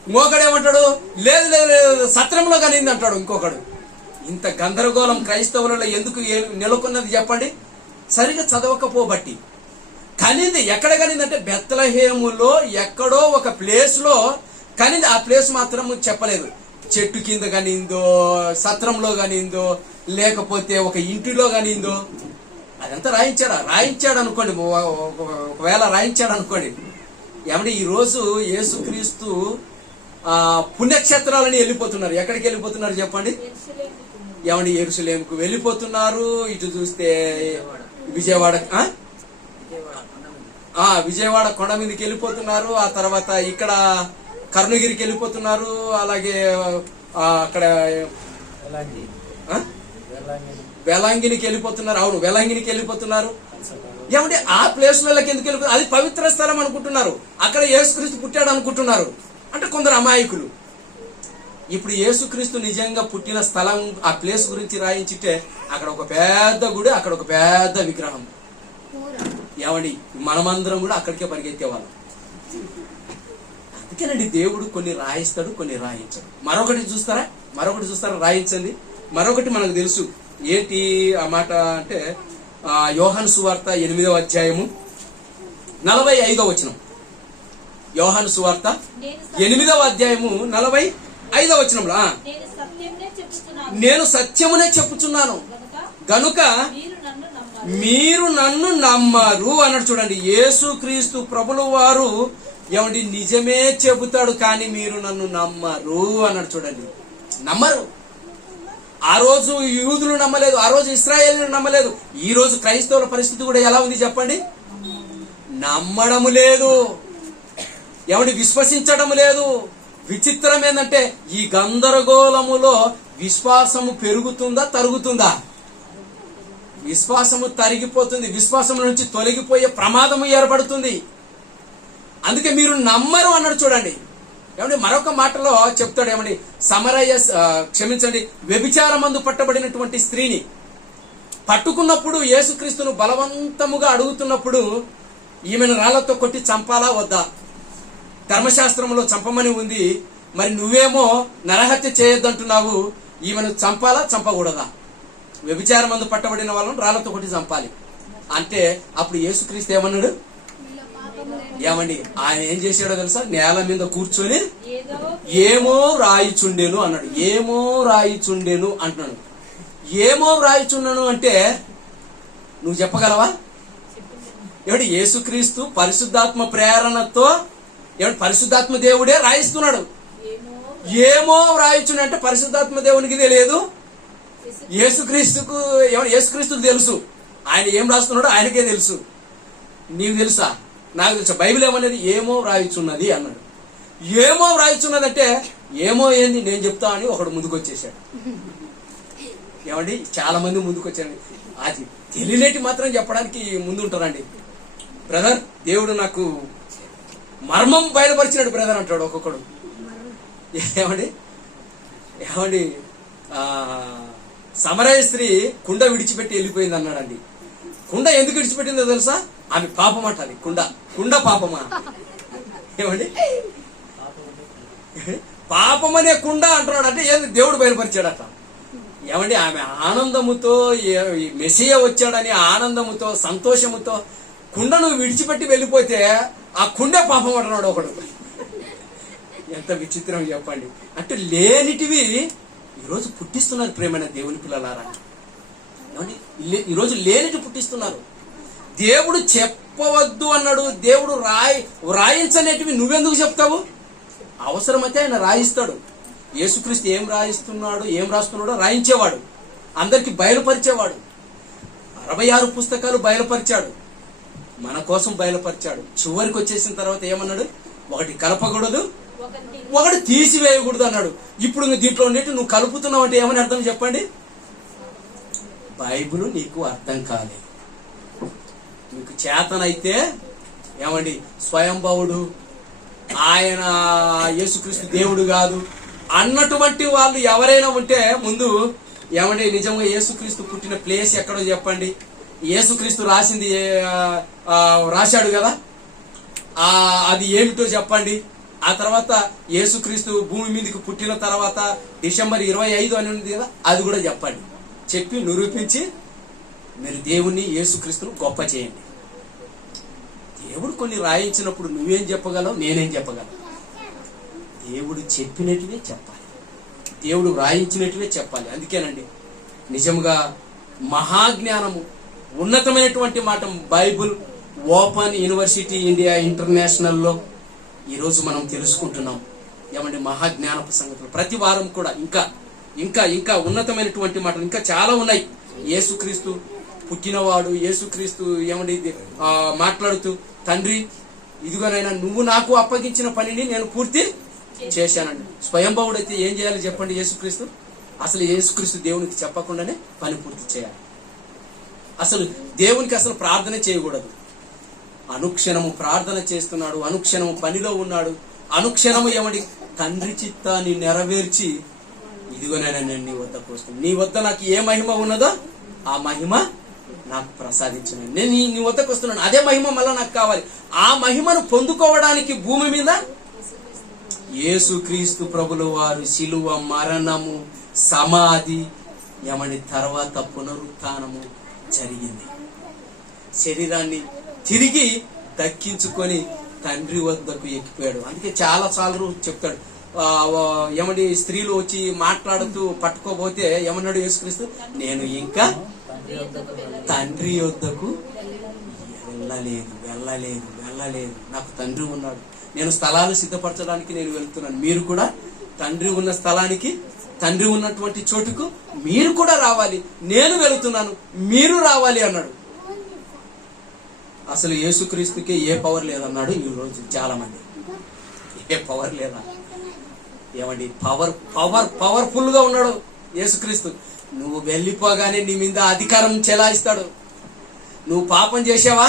ఇంకొకడేమంటాడు లేదు లేదు సత్రంలో కనింది అంటాడు ఇంకొకడు. ఇంత గందరగోళం క్రైస్తవులలో ఎందుకు నెలకొన్నది చెప్పండి? సరిగా చదవకపోబట్టి. కనింది ఎక్కడ కనిందంటే బెత్లెహేములో ఎక్కడో ఒక ప్లేస్ లో కనింది. ఆ ప్లేస్ మాత్రం చెప్పలేదు. చెట్టు కింద కనిందో, సత్రంలో కనిందో, లేకపోతే ఒక ఇంటిలో కనిందో, అదంతా రాయించాడు అనుకోండి. ఒకవేళ రాయించాడు అనుకోండి. ఏమంటే ఈరోజు యేసుక్రీస్తు పుణ్యక్షేత్రాలని వెళ్ళిపోతున్నారు. ఎక్కడికి వెళ్ళిపోతున్నారు చెప్పండి? ఏమండి యెరూషలేముకు వెళ్ళిపోతున్నారు. ఇటు చూస్తే విజయవాడ కొండ మీదకి వెళ్ళిపోతున్నారు. ఆ తర్వాత ఇక్కడ కర్ణగిరికి వెళ్ళిపోతున్నారు. అలాగే అక్కడ వేలాంగినికి వెళ్ళిపోతున్నారు. అవును, వేలాంగినికి వెళ్ళిపోతున్నారు. ఏమంటే ఆ ప్లేస్లకి ఎందుకు వెళ్ళిపోతున్నారు? అది పవిత్ర స్థలం అనుకుంటున్నారు. అక్కడ యేసుక్రీస్తు పుట్టాడు అనుకుంటున్నారు. అంటే కొందరు అమాయకులు. ఇప్పుడు యేసుక్రీస్తు నిజంగా పుట్టిన స్థలం, ఆ ప్లేస్ గురించి రాయించితే అక్కడ ఒక పెద్ద గుడి, అక్కడ ఒక పెద్ద విగ్రహం. ఏమండి మనమందరం కూడా అక్కడికే పరిగెత్తేవాళ్ళం. అందుకేనండి దేవుడు కొన్ని రాయిస్తాడు, కొన్ని రాయించాడు. మరొకటి చూస్తారా? రాయించండి. మరొకటి మనకు తెలుసు. ఏంటి ఆ మాట అంటే యోహాను సువార్త 8వ అధ్యాయము 45వ వచనం. యోహాను సువార్త 8వ అధ్యాయము 45వ వచనంలో నేను సత్యమునే చెప్పుచున్నాను గనుక మీరు నన్ను నమ్మరు అన్నాడు. చూడండి, యేసుక్రీస్తు ప్రభుల వారు ఏమండి నిజమే చెబుతాడు, కానీ మీరు నన్ను నమ్మరు అన్నాడు. చూడండి, నమ్మరు. ఆ రోజు యూదులు నమ్మలేదు, ఆ రోజు ఇశ్రాయేలు నమ్మలేదు. ఈ రోజు క్రైస్తవుల పరిస్థితి కూడా ఎలా ఉంది చెప్పండి? నమ్మడము లేదు, ఏమండి విశ్వసించడం లేదు. విచిత్రం ఏంటంటే ఈ గందరగోళములో విశ్వాసము పెరుగుతుందా తరుగుతుందా? విశ్వాసము తరిగిపోతుంది. విశ్వాసం నుంచి తొలగిపోయే ప్రమాదము ఏర్పడుతుంది. అందుకే మీరు నమ్మరు అన్నాడు. చూడండి ఏమండి, మరొక మాటలో చెప్తాడు ఏమండి, వ్యభిచారమందు పట్టబడినటువంటి స్త్రీని పట్టుకున్నప్పుడు యేసుక్రీస్తును బలవంతముగా అడుగుతున్నప్పుడు ఈమెను రాళ్లతో కొట్టి చంపాలా వద్దా? ధర్మశాస్త్రంలో చంపమని ఉంది, మరి నువ్వేమో నరహత్య చేయొద్దంటున్నావు, ఈమెను చంపాలా చంపకూడదా? వ్యభిచారమందు పట్టబడిన వాళ్ళను రాళ్లతో కొట్టి చంపాలి అంటే అప్పుడు యేసుక్రీస్తు ఏమన్నాడు? ఏమండి, ఆయన ఏం చేశాడో తెలుసా? నేల మీద కూర్చొని ఏమో రాయిచుండెను అన్నాడు. ఏమో రాయిచుండెను అంటున్నాడు. ఏమో రాయిచుండెను అంటే నువ్వు చెప్పగలవా? ఏమిటి, యేసుక్రీస్తు పరిశుద్ధాత్మ ప్రేరణతో ఏమిటి పరిశుద్ధాత్మ దేవుడే రాయిస్తున్నాడు. ఏమో రాయిచుండ అంటే పరిశుద్ధాత్మ దేవునికి తెలియదు, యేసుక్రీస్తుకు తెలుసు. ఆయన ఏం రాస్తున్నాడో ఆయనకే తెలుసు. నీకు తెలుసా? నాకు తెలుసా? బైబిల్ ఏమనేది? ఏమో వ్రాయిచున్నది అన్నాడు. ఏమో వ్రాయిచున్నది అంటే ఏమో ఏంది నేను చెప్తా అని ఒకడు ముందుకు వచ్చేసాడు. ఏమండి, చాలా మంది ముందుకు వచ్చారండి. అది తెలియలేటి మాత్రం చెప్పడానికి ముందుంటారండి. బ్రదర్, దేవుడు నాకు మర్మం బయలుపరిచినాడు బ్రదర్ అంటాడు ఒక్కొక్కడు. ఏమండి ఏమండి సమరయ స్త్రీ కుండ విడిచిపెట్టి వెళ్ళిపోయింది అన్నాడండి. కుండ ఎందుకు విడిచిపెట్టిందో తెలుసా? ఆమె పాపం అంట. అది కుండ పాపమా? ఏమండి, పాపమనే కుండ అంటున్నాడు అంటే ఏంది? దేవుడు బయలుపరిచాడట. ఏమండి, ఆమె ఆనందముతో మెస్సియా వచ్చాడని ఆనందముతో సంతోషముతో కుండను విడిచిపెట్టి వెళ్ళిపోతే ఆ కుండే పాపం అంటున్నాడు ఒకడు. ఎంత విచిత్రం చెప్పండి. అంటే లేనిటివి ఈరోజు పుట్టిస్తున్నారు ప్రేమైన దేవుని పిల్లలారా. ఈరోజు లేనిటి పుట్టిస్తున్నారు. దేవుడు చెప్పవద్దు అన్నాడు. దేవుడు రాయించనేటివి నువ్వెందుకు చెప్తావు? అవసరమైతే ఆయన రాయిస్తాడు. యేసుక్రీస్తు ఏం రాయిస్తున్నాడు, ఏం రాస్తున్నాడో రాయించేవాడు, అందరికి బయలుపరిచేవాడు. 66 పుస్తకాలు బయలుపరిచాడు, మన కోసం బయలుపరిచాడు. చివరికి వచ్చేసిన తర్వాత ఏమన్నాడు? ఒకటి కలపకూడదు, ఒకటి తీసివేయకూడదు అన్నాడు. ఇప్పుడు దీంట్లో ఉన్నట్టు నువ్వు కలుపుతున్నావు అంటే ఏమని అర్థం చెప్పండి? బైబిల్ నీకు అర్థం కాలేదు. మీకు చేతనైతే ఏమండి, స్వయంభవుడు ఆయన యేసుక్రీస్తు దేవుడు కాదు అన్నటువంటి వాళ్ళు ఎవరైనా ఉంటే ముందు ఏమండి, నిజంగా యేసుక్రీస్తు పుట్టిన ప్లేస్ ఎక్కడో చెప్పండి. యేసుక్రీస్తు రాశాడు కదా, అది ఏమిటో చెప్పండి. ఆ తర్వాత యేసుక్రీస్తు భూమి మీదకి పుట్టిన తర్వాత డిసెంబర్ 25 అని ఉంది కదా, అది కూడా చెప్పండి. చెప్పి నిరూపించి మీరు దేవుణ్ణి యేసుక్రీస్తును గొప్ప చేయండి. దేవుడు కొన్ని రాయించినప్పుడు నువ్వేం చెప్పగలవు, నేనేం చెప్పగలను? దేవుడు చెప్పినట్టువే చెప్పాలి, దేవుడు రాయించినట్టువే చెప్పాలి. అందుకేనండి నిజంగా మహాజ్ఞానము, ఉన్నతమైనటువంటి మాట బైబుల్ ఓపెన్ యూనివర్సిటీ ఇండియా ఇంటర్నేషనల్లో ఈరోజు మనం తెలుసుకుంటున్నాం. ఏమండి, మహాజ్ఞానపు సంగతులు ప్రతి వారం కూడా ఇంకా ఇంకా ఇంకా ఉన్నతమైనటువంటి మాటలు ఇంకా చాలా ఉన్నాయి. యేసుక్రీస్తు పుట్టినవాడు, యేసుక్రీస్తు ఏమండి మాట్లాడుతూ, తండ్రి ఇదిగోనైనా నువ్వు నాకు అప్పగించిన పనిని నేను పూర్తి చేశానండి. స్వయంభవుడైతే ఏం చేయాలి చెప్పండి? యేసుక్రీస్తు అసలు యేసుక్రీస్తు దేవునికి చెప్పకుండానే పని పూర్తి చేయాలి. అసలు దేవునికి అసలు ప్రార్థన చేయకూడదు. అనుక్షణము ప్రార్థన చేస్తున్నాడు, అనుక్షణము పనిలో ఉన్నాడు, అనుక్షణము ఏమండి తండ్రి చిత్తాన్ని నెరవేర్చి ఇదిగోనైనా నేను నీ వద్దకు వస్తాను, నీ వద్ద నాకు ఏ మహిమ ఉన్నదో ఆ మహిమ నాకు ప్రసాదించను, నేను నీ వద్దకు వస్తున్నాను, అదే మహిమ మళ్ళా నాకు కావాలి. ఆ మహిమను పొందుకోవడానికి భూమి మీద యేసుక్రీస్తు ప్రభుల వారు శిలువ మరణము, సమాధి ఏమని తర్వాత పునరుత్థానము జరిగింది. శరీరాన్ని తిరిగి దక్కించుకొని తండ్రి వద్దకు ఎక్కిపోయాడు. అందుకే చాలా సార్లు చెప్తాడు, ఏమండి స్త్రీలు వచ్చి మాట్లాడుతూ పట్టుకోబోతే ఏమన్నాడు యేసుక్రీస్తు? నేను ఇంకా తండ్రి వద్దకు వెళ్ళలేదు, నాకు తండ్రి ఉన్నాడు, నేను స్థలాలు సిద్ధపరచడానికి నేను వెళ్తున్నాను, మీరు కూడా తండ్రి ఉన్న స్థలానికి, తండ్రి ఉన్నటువంటి చోటుకు మీరు కూడా రావాలి, నేను వెళుతున్నాను, మీరు రావాలి అన్నాడు. అసలు యేసుక్రీస్తుకే ఏ పవర్ లేదన్నాడు ఈ రోజు చాలా మంది. ఏ పవర్ లేదా? ఏమండి, పవర్ఫుల్ గా ఉన్నాడు యేసుక్రీస్తు. నువ్వు వెళ్ళిపోగానే నీ మీద అధికారం చెలాయిస్తాడు. నువ్వు పాపం చేసావా,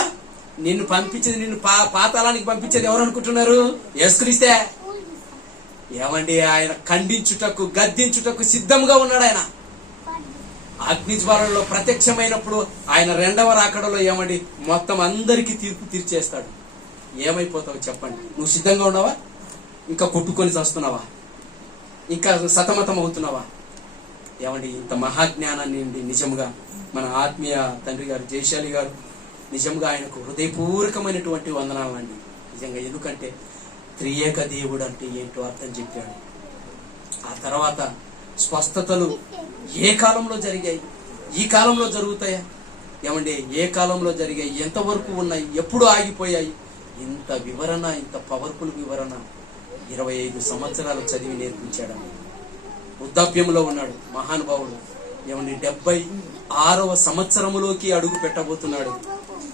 నిన్ను పంపించేది, నిన్ను పాతాళానికి పంపించేది ఎవరు అనుకుంటున్నారు? యేసుక్రీస్తే. ఏమండి, ఆయన ఖండించుటకు గద్దించుటకు సిద్ధంగా ఉన్నాడు. ఆయన అగ్నిజ్వాలలో ప్రత్యక్షమైనప్పుడు ఆయన రెండవ రాకడలో ఏమండి మొత్తం అందరికీ తీర్పు తీర్చేస్తాడు. ఏమైపోతావు చెప్పండి? నువ్వు సిద్ధంగా ఉన్నావా? ఇంకా కొట్టుకొని చస్తున్నావా? ఇంకా సతమతం అవుతున్నావా? ఏమండి, ఇంత మహాజ్ఞానాన్ని నిజంగా మన ఆత్మీయ తండ్రి గారు జయశాలి గారు నిజంగా ఆయనకు హృదయపూర్వకమైనటువంటి వందనాలండి. నిజంగా ఎందుకంటే త్రియేక దేవుడు అంటే ఏంటో అర్థం చెప్పాడు. ఆ తర్వాత స్వస్థతలు ఏ కాలంలో జరిగాయి, ఈ కాలంలో జరుగుతాయా? ఏమండి, ఏ కాలంలో జరిగాయి, ఎంతవరకు ఉన్నాయి, ఎప్పుడు ఆగిపోయాయి? ఇంత వివరణ, ఇంత పవర్ఫుల్ వివరణ 25 సంవత్సరాలు చదివి నేర్పించాడు. వృద్ధాప్యంలో ఉన్నాడు మహానుభావుడు. ఏమండి, 76వ సంవత్సరములోకి అడుగు పెట్టబోతున్నాడు.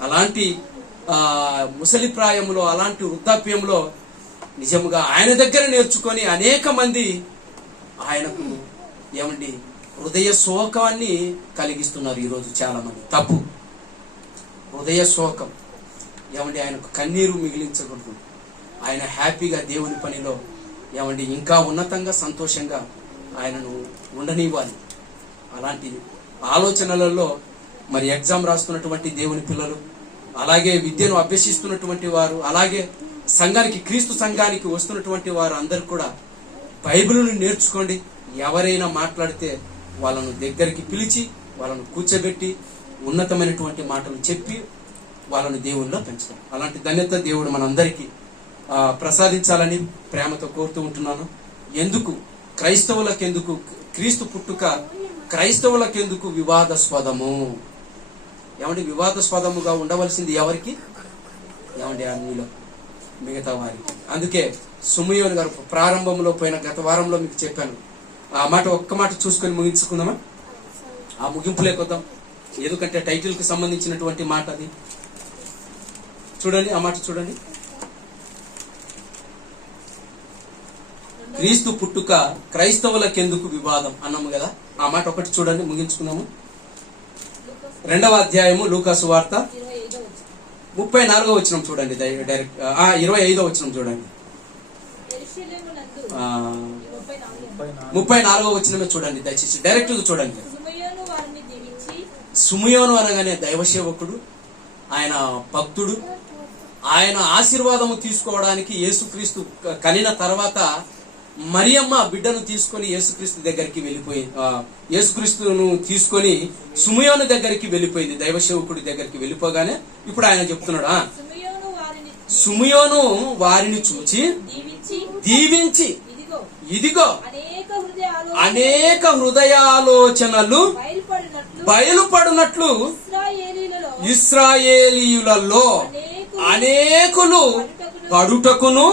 అలాంటి ముసలి ప్రాయంలో, అలాంటి వృద్ధాప్యంలో నిజంగా ఆయన దగ్గర నేర్చుకొని అనేక మంది ఆయనకు ఏమండి హృదయ శోకాన్ని కలిగిస్తున్నారు ఈరోజు చాలా మంది. తప్పు. హృదయ శోకం ఏమండి, ఆయనకు కన్నీరు మిగిలించకూడదు. ఆయన హ్యాపీగా దేవుని పనిలో ఏమండి ఇంకా ఉన్నతంగా సంతోషంగా ఆయనను ఉండనివ్వాలి. అలాంటి ఆలోచనలలో మరి ఎగ్జామ్ రాస్తున్నటువంటి దేవుని పిల్లలు, అలాగే విద్యను అభ్యసిస్తున్నటువంటి వారు, అలాగే సంఘానికి, క్రీస్తు సంఘానికి వస్తున్నటువంటి వారు అందరు కూడా బైబిల్ను నేర్చుకోండి. ఎవరైనా మాట్లాడితే వాళ్ళను దగ్గరికి పిలిచి వాళ్ళను కూర్చోబెట్టి ఉన్నతమైనటువంటి మాటలు చెప్పి వాళ్ళను దేవుల్లో పెంచుతాం. అలాంటి ధన్యత దేవుడు మనందరికీ ప్రసాదించాలని ప్రేమతో కోరుతూ ఉంటున్నాను. ఎందుకు క్రైస్తవులకెందుకు క్రీస్తు పుట్టుక, క్రైస్తవులకెందుకు వివాదాస్పదము? ఏమంటే వివాదాస్పదముగా ఉండవలసింది ఎవరికి? ఏమంటే మీలో మిగతా వారికి. అందుకే సుమయోన్ గారు ప్రారంభంలో పోయిన గత వారంలో మీకు చెప్పాను. ఆ మాట ఒక్క మాట చూసుకొని ముగించుకుందామా? ఆ ముగింపు లేకొద్దాం, ఎందుకంటే టైటిల్ కి సంబంధించినటువంటి మాట అది. చూడండి, ఆ మాట చూడండి. క్రీస్తు పుట్టుక క్రైస్తవులకెందుకు వివాదం అన్నాము కదా. ఆ మాట ఒకటి చూడండి, ముగించుకుందాము. 2వ అధ్యాయము లూకాసు వార్త 34వ వచనం చూడండి. డైరెక్ట్ 25వ వచనం చూడండి. 34వ వచనమే చూడండి దయచేసి, డైరెక్ట్ చూడండి. సుమయోను అనగానే దైవ సేవకుడు, ఆయన భక్తుడు. ఆయన ఆశీర్వాదము తీసుకోవడానికి యేసుక్రీస్తు కనిన తర్వాత మరియమ్మ బిడ్డను తీసుకొని యేసుక్రీస్తు దగ్గరికి వెళ్ళిపోయింది. యేసుక్రీస్తును తీసుకొని సుమయోను దగ్గరికి వెళ్ళిపోయింది. దైవ సేవకుడి దగ్గరికి వెళ్ళిపోగానే ఇప్పుడు ఆయన చెప్తున్నాడు, సుమయోను వారిని చూచి దీవించి ఇదిగో అనేక హృదయాలోచనలు బయలుపడినట్లు ఇశ్రాయేలీయులలో అనేకులు పడుటకును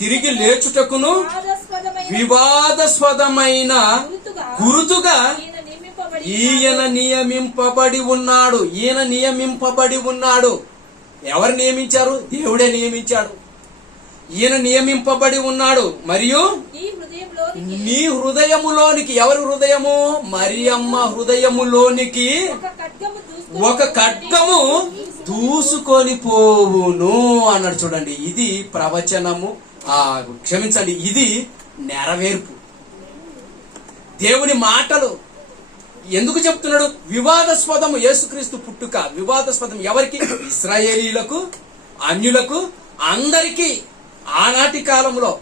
తిరిగి లేచుటకును వివాదాస్పదమైన గురుతుగా ఈయన నియమింపబడి ఉన్నాడు. ఈయన నియమింపబడి ఉన్నాడు. ఎవరు నియమించారు? దేవుడే నియమించాడు. ఈయన నియమింపబడి ఉన్నాడు. మరియు నీ హృదయములోనికి, ఎవరి హృదయము? మరియమ్మ హృదయములోనికి ఒక ఖడ్గము దూసుకొని పోవును అన్నాడు. చూడండి, ఇది ప్రవచనము, క్షమించండి, ఇది నెరవేర్పు. దేవుని మాటలు ఎందుకు చెప్తున్నాడు? వివాదాస్పదము. యేసుక్రీస్తు పుట్టుక వివాదాస్పదం. ఎవరికి? ఇశ్రాయేలీయులకు, అన్యులకు, అందరికీ. ఆనాటి కాలంలో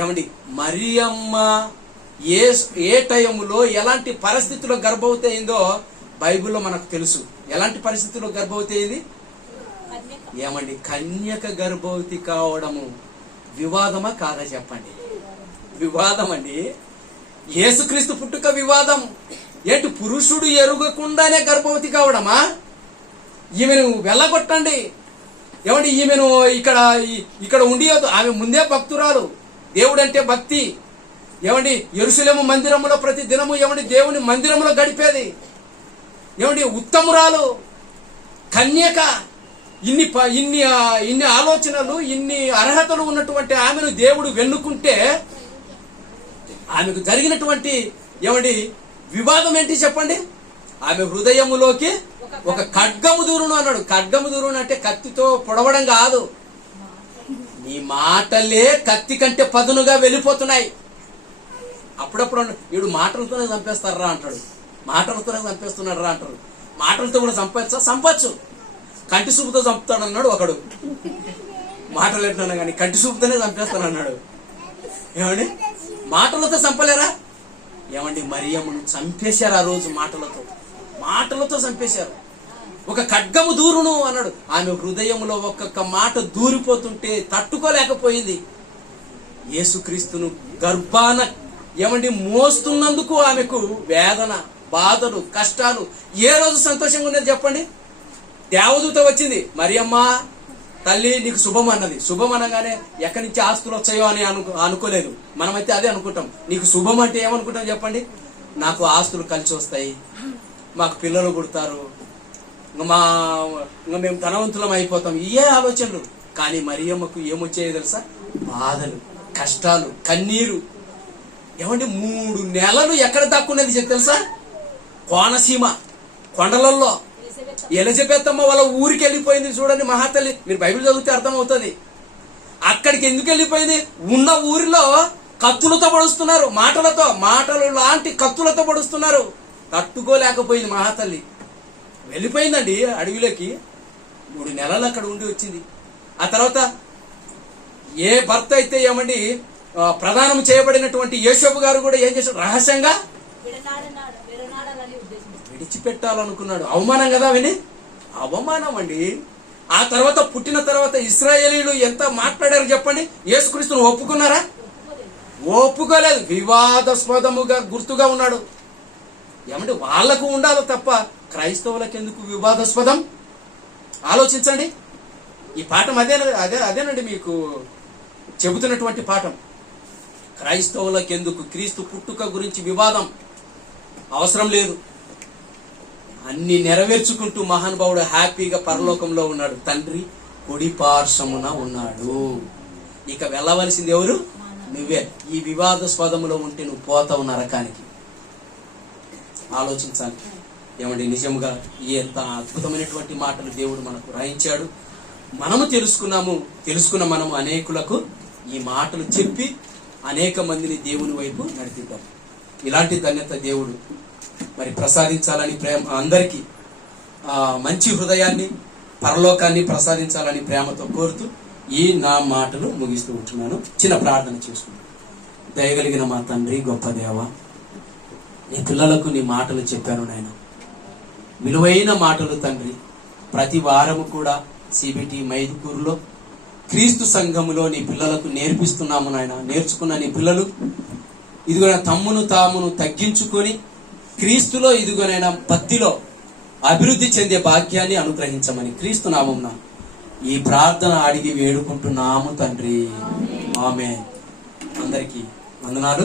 ఏమండి మరియమ్మ ఏ టైంలో ఎలాంటి పరిస్థితుల్లో గర్భవతి అయిందో బైబిల్లో మనకు తెలుసు. ఎలాంటి పరిస్థితుల్లో గర్భవతి అయింది? ఏమండి, కన్యక గర్భవతి కావడము వివాదమా కాదా చెప్పండి? వివాదం అండి. యేసుక్రీస్తు పుట్టుక వివాదం. ఏంటి, పురుషుడు ఎరుగకుండానే గర్భవతి కావడమా? ఈమెను వెళ్ళగొట్టండి. ఏమండి, ఈమెను ఇక్కడ ఉండియదు. ఆమె ముందే భక్తురాలు. దేవుడు అంటే భక్తి. ఏమండి, యెరూషలేము మందిరములో ప్రతి దినము ఏమండి దేవుని మందిరంలో గడిపేది. ఏమండి, ఉత్తమురాలు, కన్యక. ఇన్ని ఆలోచనలు, ఇన్ని అర్హతలు ఉన్నటువంటి ఆమెను దేవుడు వెన్నుకుంటే ఆమెకు జరిగినటువంటి ఏమండి వివాదం ఏంటి చెప్పండి? ఆమె హృదయములోకి ఒక ఖడ్గము దూరును అన్నాడు. ఖడ్గము దూరును అంటే కత్తితో పొడవడం కాదు. నీ మాటలే కత్తి కంటే పదునుగా వెళ్ళిపోతున్నాయి. అప్పుడప్పుడు వీడు మాటలతోనే చంపేస్తారా అంటాడు, మాటలతోనే చంపేస్తున్నాడు రా అంటారు. మాటలతో కూడా చంపచ్చు. కంటి చూపుతో చంపుతాడు అన్నాడు ఒకడు. మాటలు ఎట్లా కానీ కంటి చూపుతోనే చంపేస్తాను అన్నాడు. ఏమండి, మాటలతో చంపలేరా? ఏమండి, మరియమ్మను చంపేశారు ఆ రోజు. మాటలతో చంపేశారు. ఒక ఖడ్గము దూరును అన్నాడు. ఆమె హృదయంలో ఒక్కొక్క మాట దూరిపోతుంటే తట్టుకోలేకపోయింది. యేసుక్రీస్తును గర్భాన ఏమండి మోస్తున్నందుకు ఆమెకు వేదన, బాధలు, కష్టాలు. ఏ రోజు సంతోషంగా ఉన్నది చెప్పండి? దేవదూత వచ్చింది, మరియమ్మ తల్లి నీకు శుభం అన్నది. శుభం అనగానే ఎక్కడి నుంచి ఆస్తులు వచ్చాయో అని అనుకోలేదు. మనమైతే అదే అనుకుంటాం. నీకు శుభం అంటే ఏమనుకుంటాం చెప్పండి? నాకు ఆస్తులు కలిసి వస్తాయి, మాకు పిల్లలు పుడతారు, మేము ధనవంతులం అయిపోతాం, ఇవే ఆలోచనలు. కానీ మరియమ్మకు ఏమొచ్చాయో తెలుసా? బాధలు, కష్టాలు, కన్నీరు. ఏమంటే 3 నెలలు ఎక్కడ దాక్కున్నది తెలుసా? కోనసీమ కొండలలో. ఎలిజబెత్ అమ్మ వాళ్ళ ఊరికి వెళ్ళిపోయింది. చూడండి మహాతల్లి, మీరు బైబిల్ చదివితే అర్థమవుతుంది. అక్కడికి ఎందుకు వెళ్ళిపోయింది? ఉన్న ఊరిలో కత్తులతో పొడుస్తున్నారు, మాటలు లాంటి కత్తులతో పొడుస్తున్నారు. తట్టుకోలేకపోయింది మహాతల్లి, వెళ్ళిపోయిందండి అడవిలోకి. 3 నెలలు అక్కడ ఉండి వచ్చింది. ఆ తర్వాత ఏ భర్త అయితే ఏమండి ప్రదానం చేయబడినటువంటి యేసోబు గారు కూడా ఏం చేశాడు? రహస్యంగా విడిచిపెట్టాలనుకున్నాడు. అవమానం కదా విని, అవమానం అండి. ఆ తర్వాత పుట్టిన తర్వాత ఇశ్రాయేలీలు ఎంత మాట్లాడారు చెప్పండి? యేసుక్రీస్తును ఒప్పుకున్నారా? ఒప్పుకోలేదు. వివాదాస్పదముగా గుర్తుగా ఉన్నాడు. ఏమంటే వాళ్లకు ఉండాలి తప్ప క్రైస్తవులకు ఎందుకు వివాదాస్పదం? ఆలోచించండి. ఈ పాఠం అదేనండి మీకు చెబుతున్నటువంటి పాఠం. క్రైస్తవులకు ఎందుకు క్రీస్తు పుట్టుక గురించి వివాదం అవసరం లేదు. అన్ని నెరవేర్చుకుంటూ మహానుభావుడు హ్యాపీగా పరలోకంలో ఉన్నాడు. తండ్రి కుడి పార్శ్వమున ఉన్నాడు. ఇక వెళ్ళవలసింది ఎవరు? నువ్వే. ఈ వివాదాస్పదములో ఉంటే నువ్వు పోతావు నరకానికి. ఆలోచించాలి. ఏమండి, నిజంగా ఎంత అద్భుతమైనటువంటి మాటలు దేవుడు మనకు రాయించాడు. మనము తెలుసుకున్న మనము అనేకులకు ఈ మాటలు చెప్పి అనేక మందిని దేవుని వైపు నడిపిద్దాం. ఇలాంటి ధన్యత దేవుడు మరి ప్రసాదించాలని అందరికీ మంచి హృదయాన్ని, పరలోకాన్ని ప్రసాదించాలని ప్రేమతో కోరుతూ ఈ నా మాటలు ముగిస్తూ ఉంటున్నాను. చిన్న ప్రార్థన చేసుకుంటాను. దయగలిగిన మా తండ్రి, గొప్ప దేవ, నీ పిల్లలకు నీ మాటలు చెప్పాను నాయన. విలువైన మాటలు తండ్రి. ప్రతి వారము కూడా సిబిటి మైదుకూరులో క్రీస్తు సంఘములో నీ పిల్లలకు నేర్పిస్తున్నాము నాయన. నేర్చుకున్న నీ పిల్లలు ఇదిగోనైనా తామును తగ్గించుకొని క్రీస్తులో ఇదిగోనైనా భక్తిలో అభివృద్ధి చెందే భాగ్యాన్ని అనుగ్రహించమని క్రీస్తు నామమున ఈ ప్రార్థన అడిగి వేడుకుంటున్నాము తండ్రి. ఆమేన్. అందరికీ వందనాలు.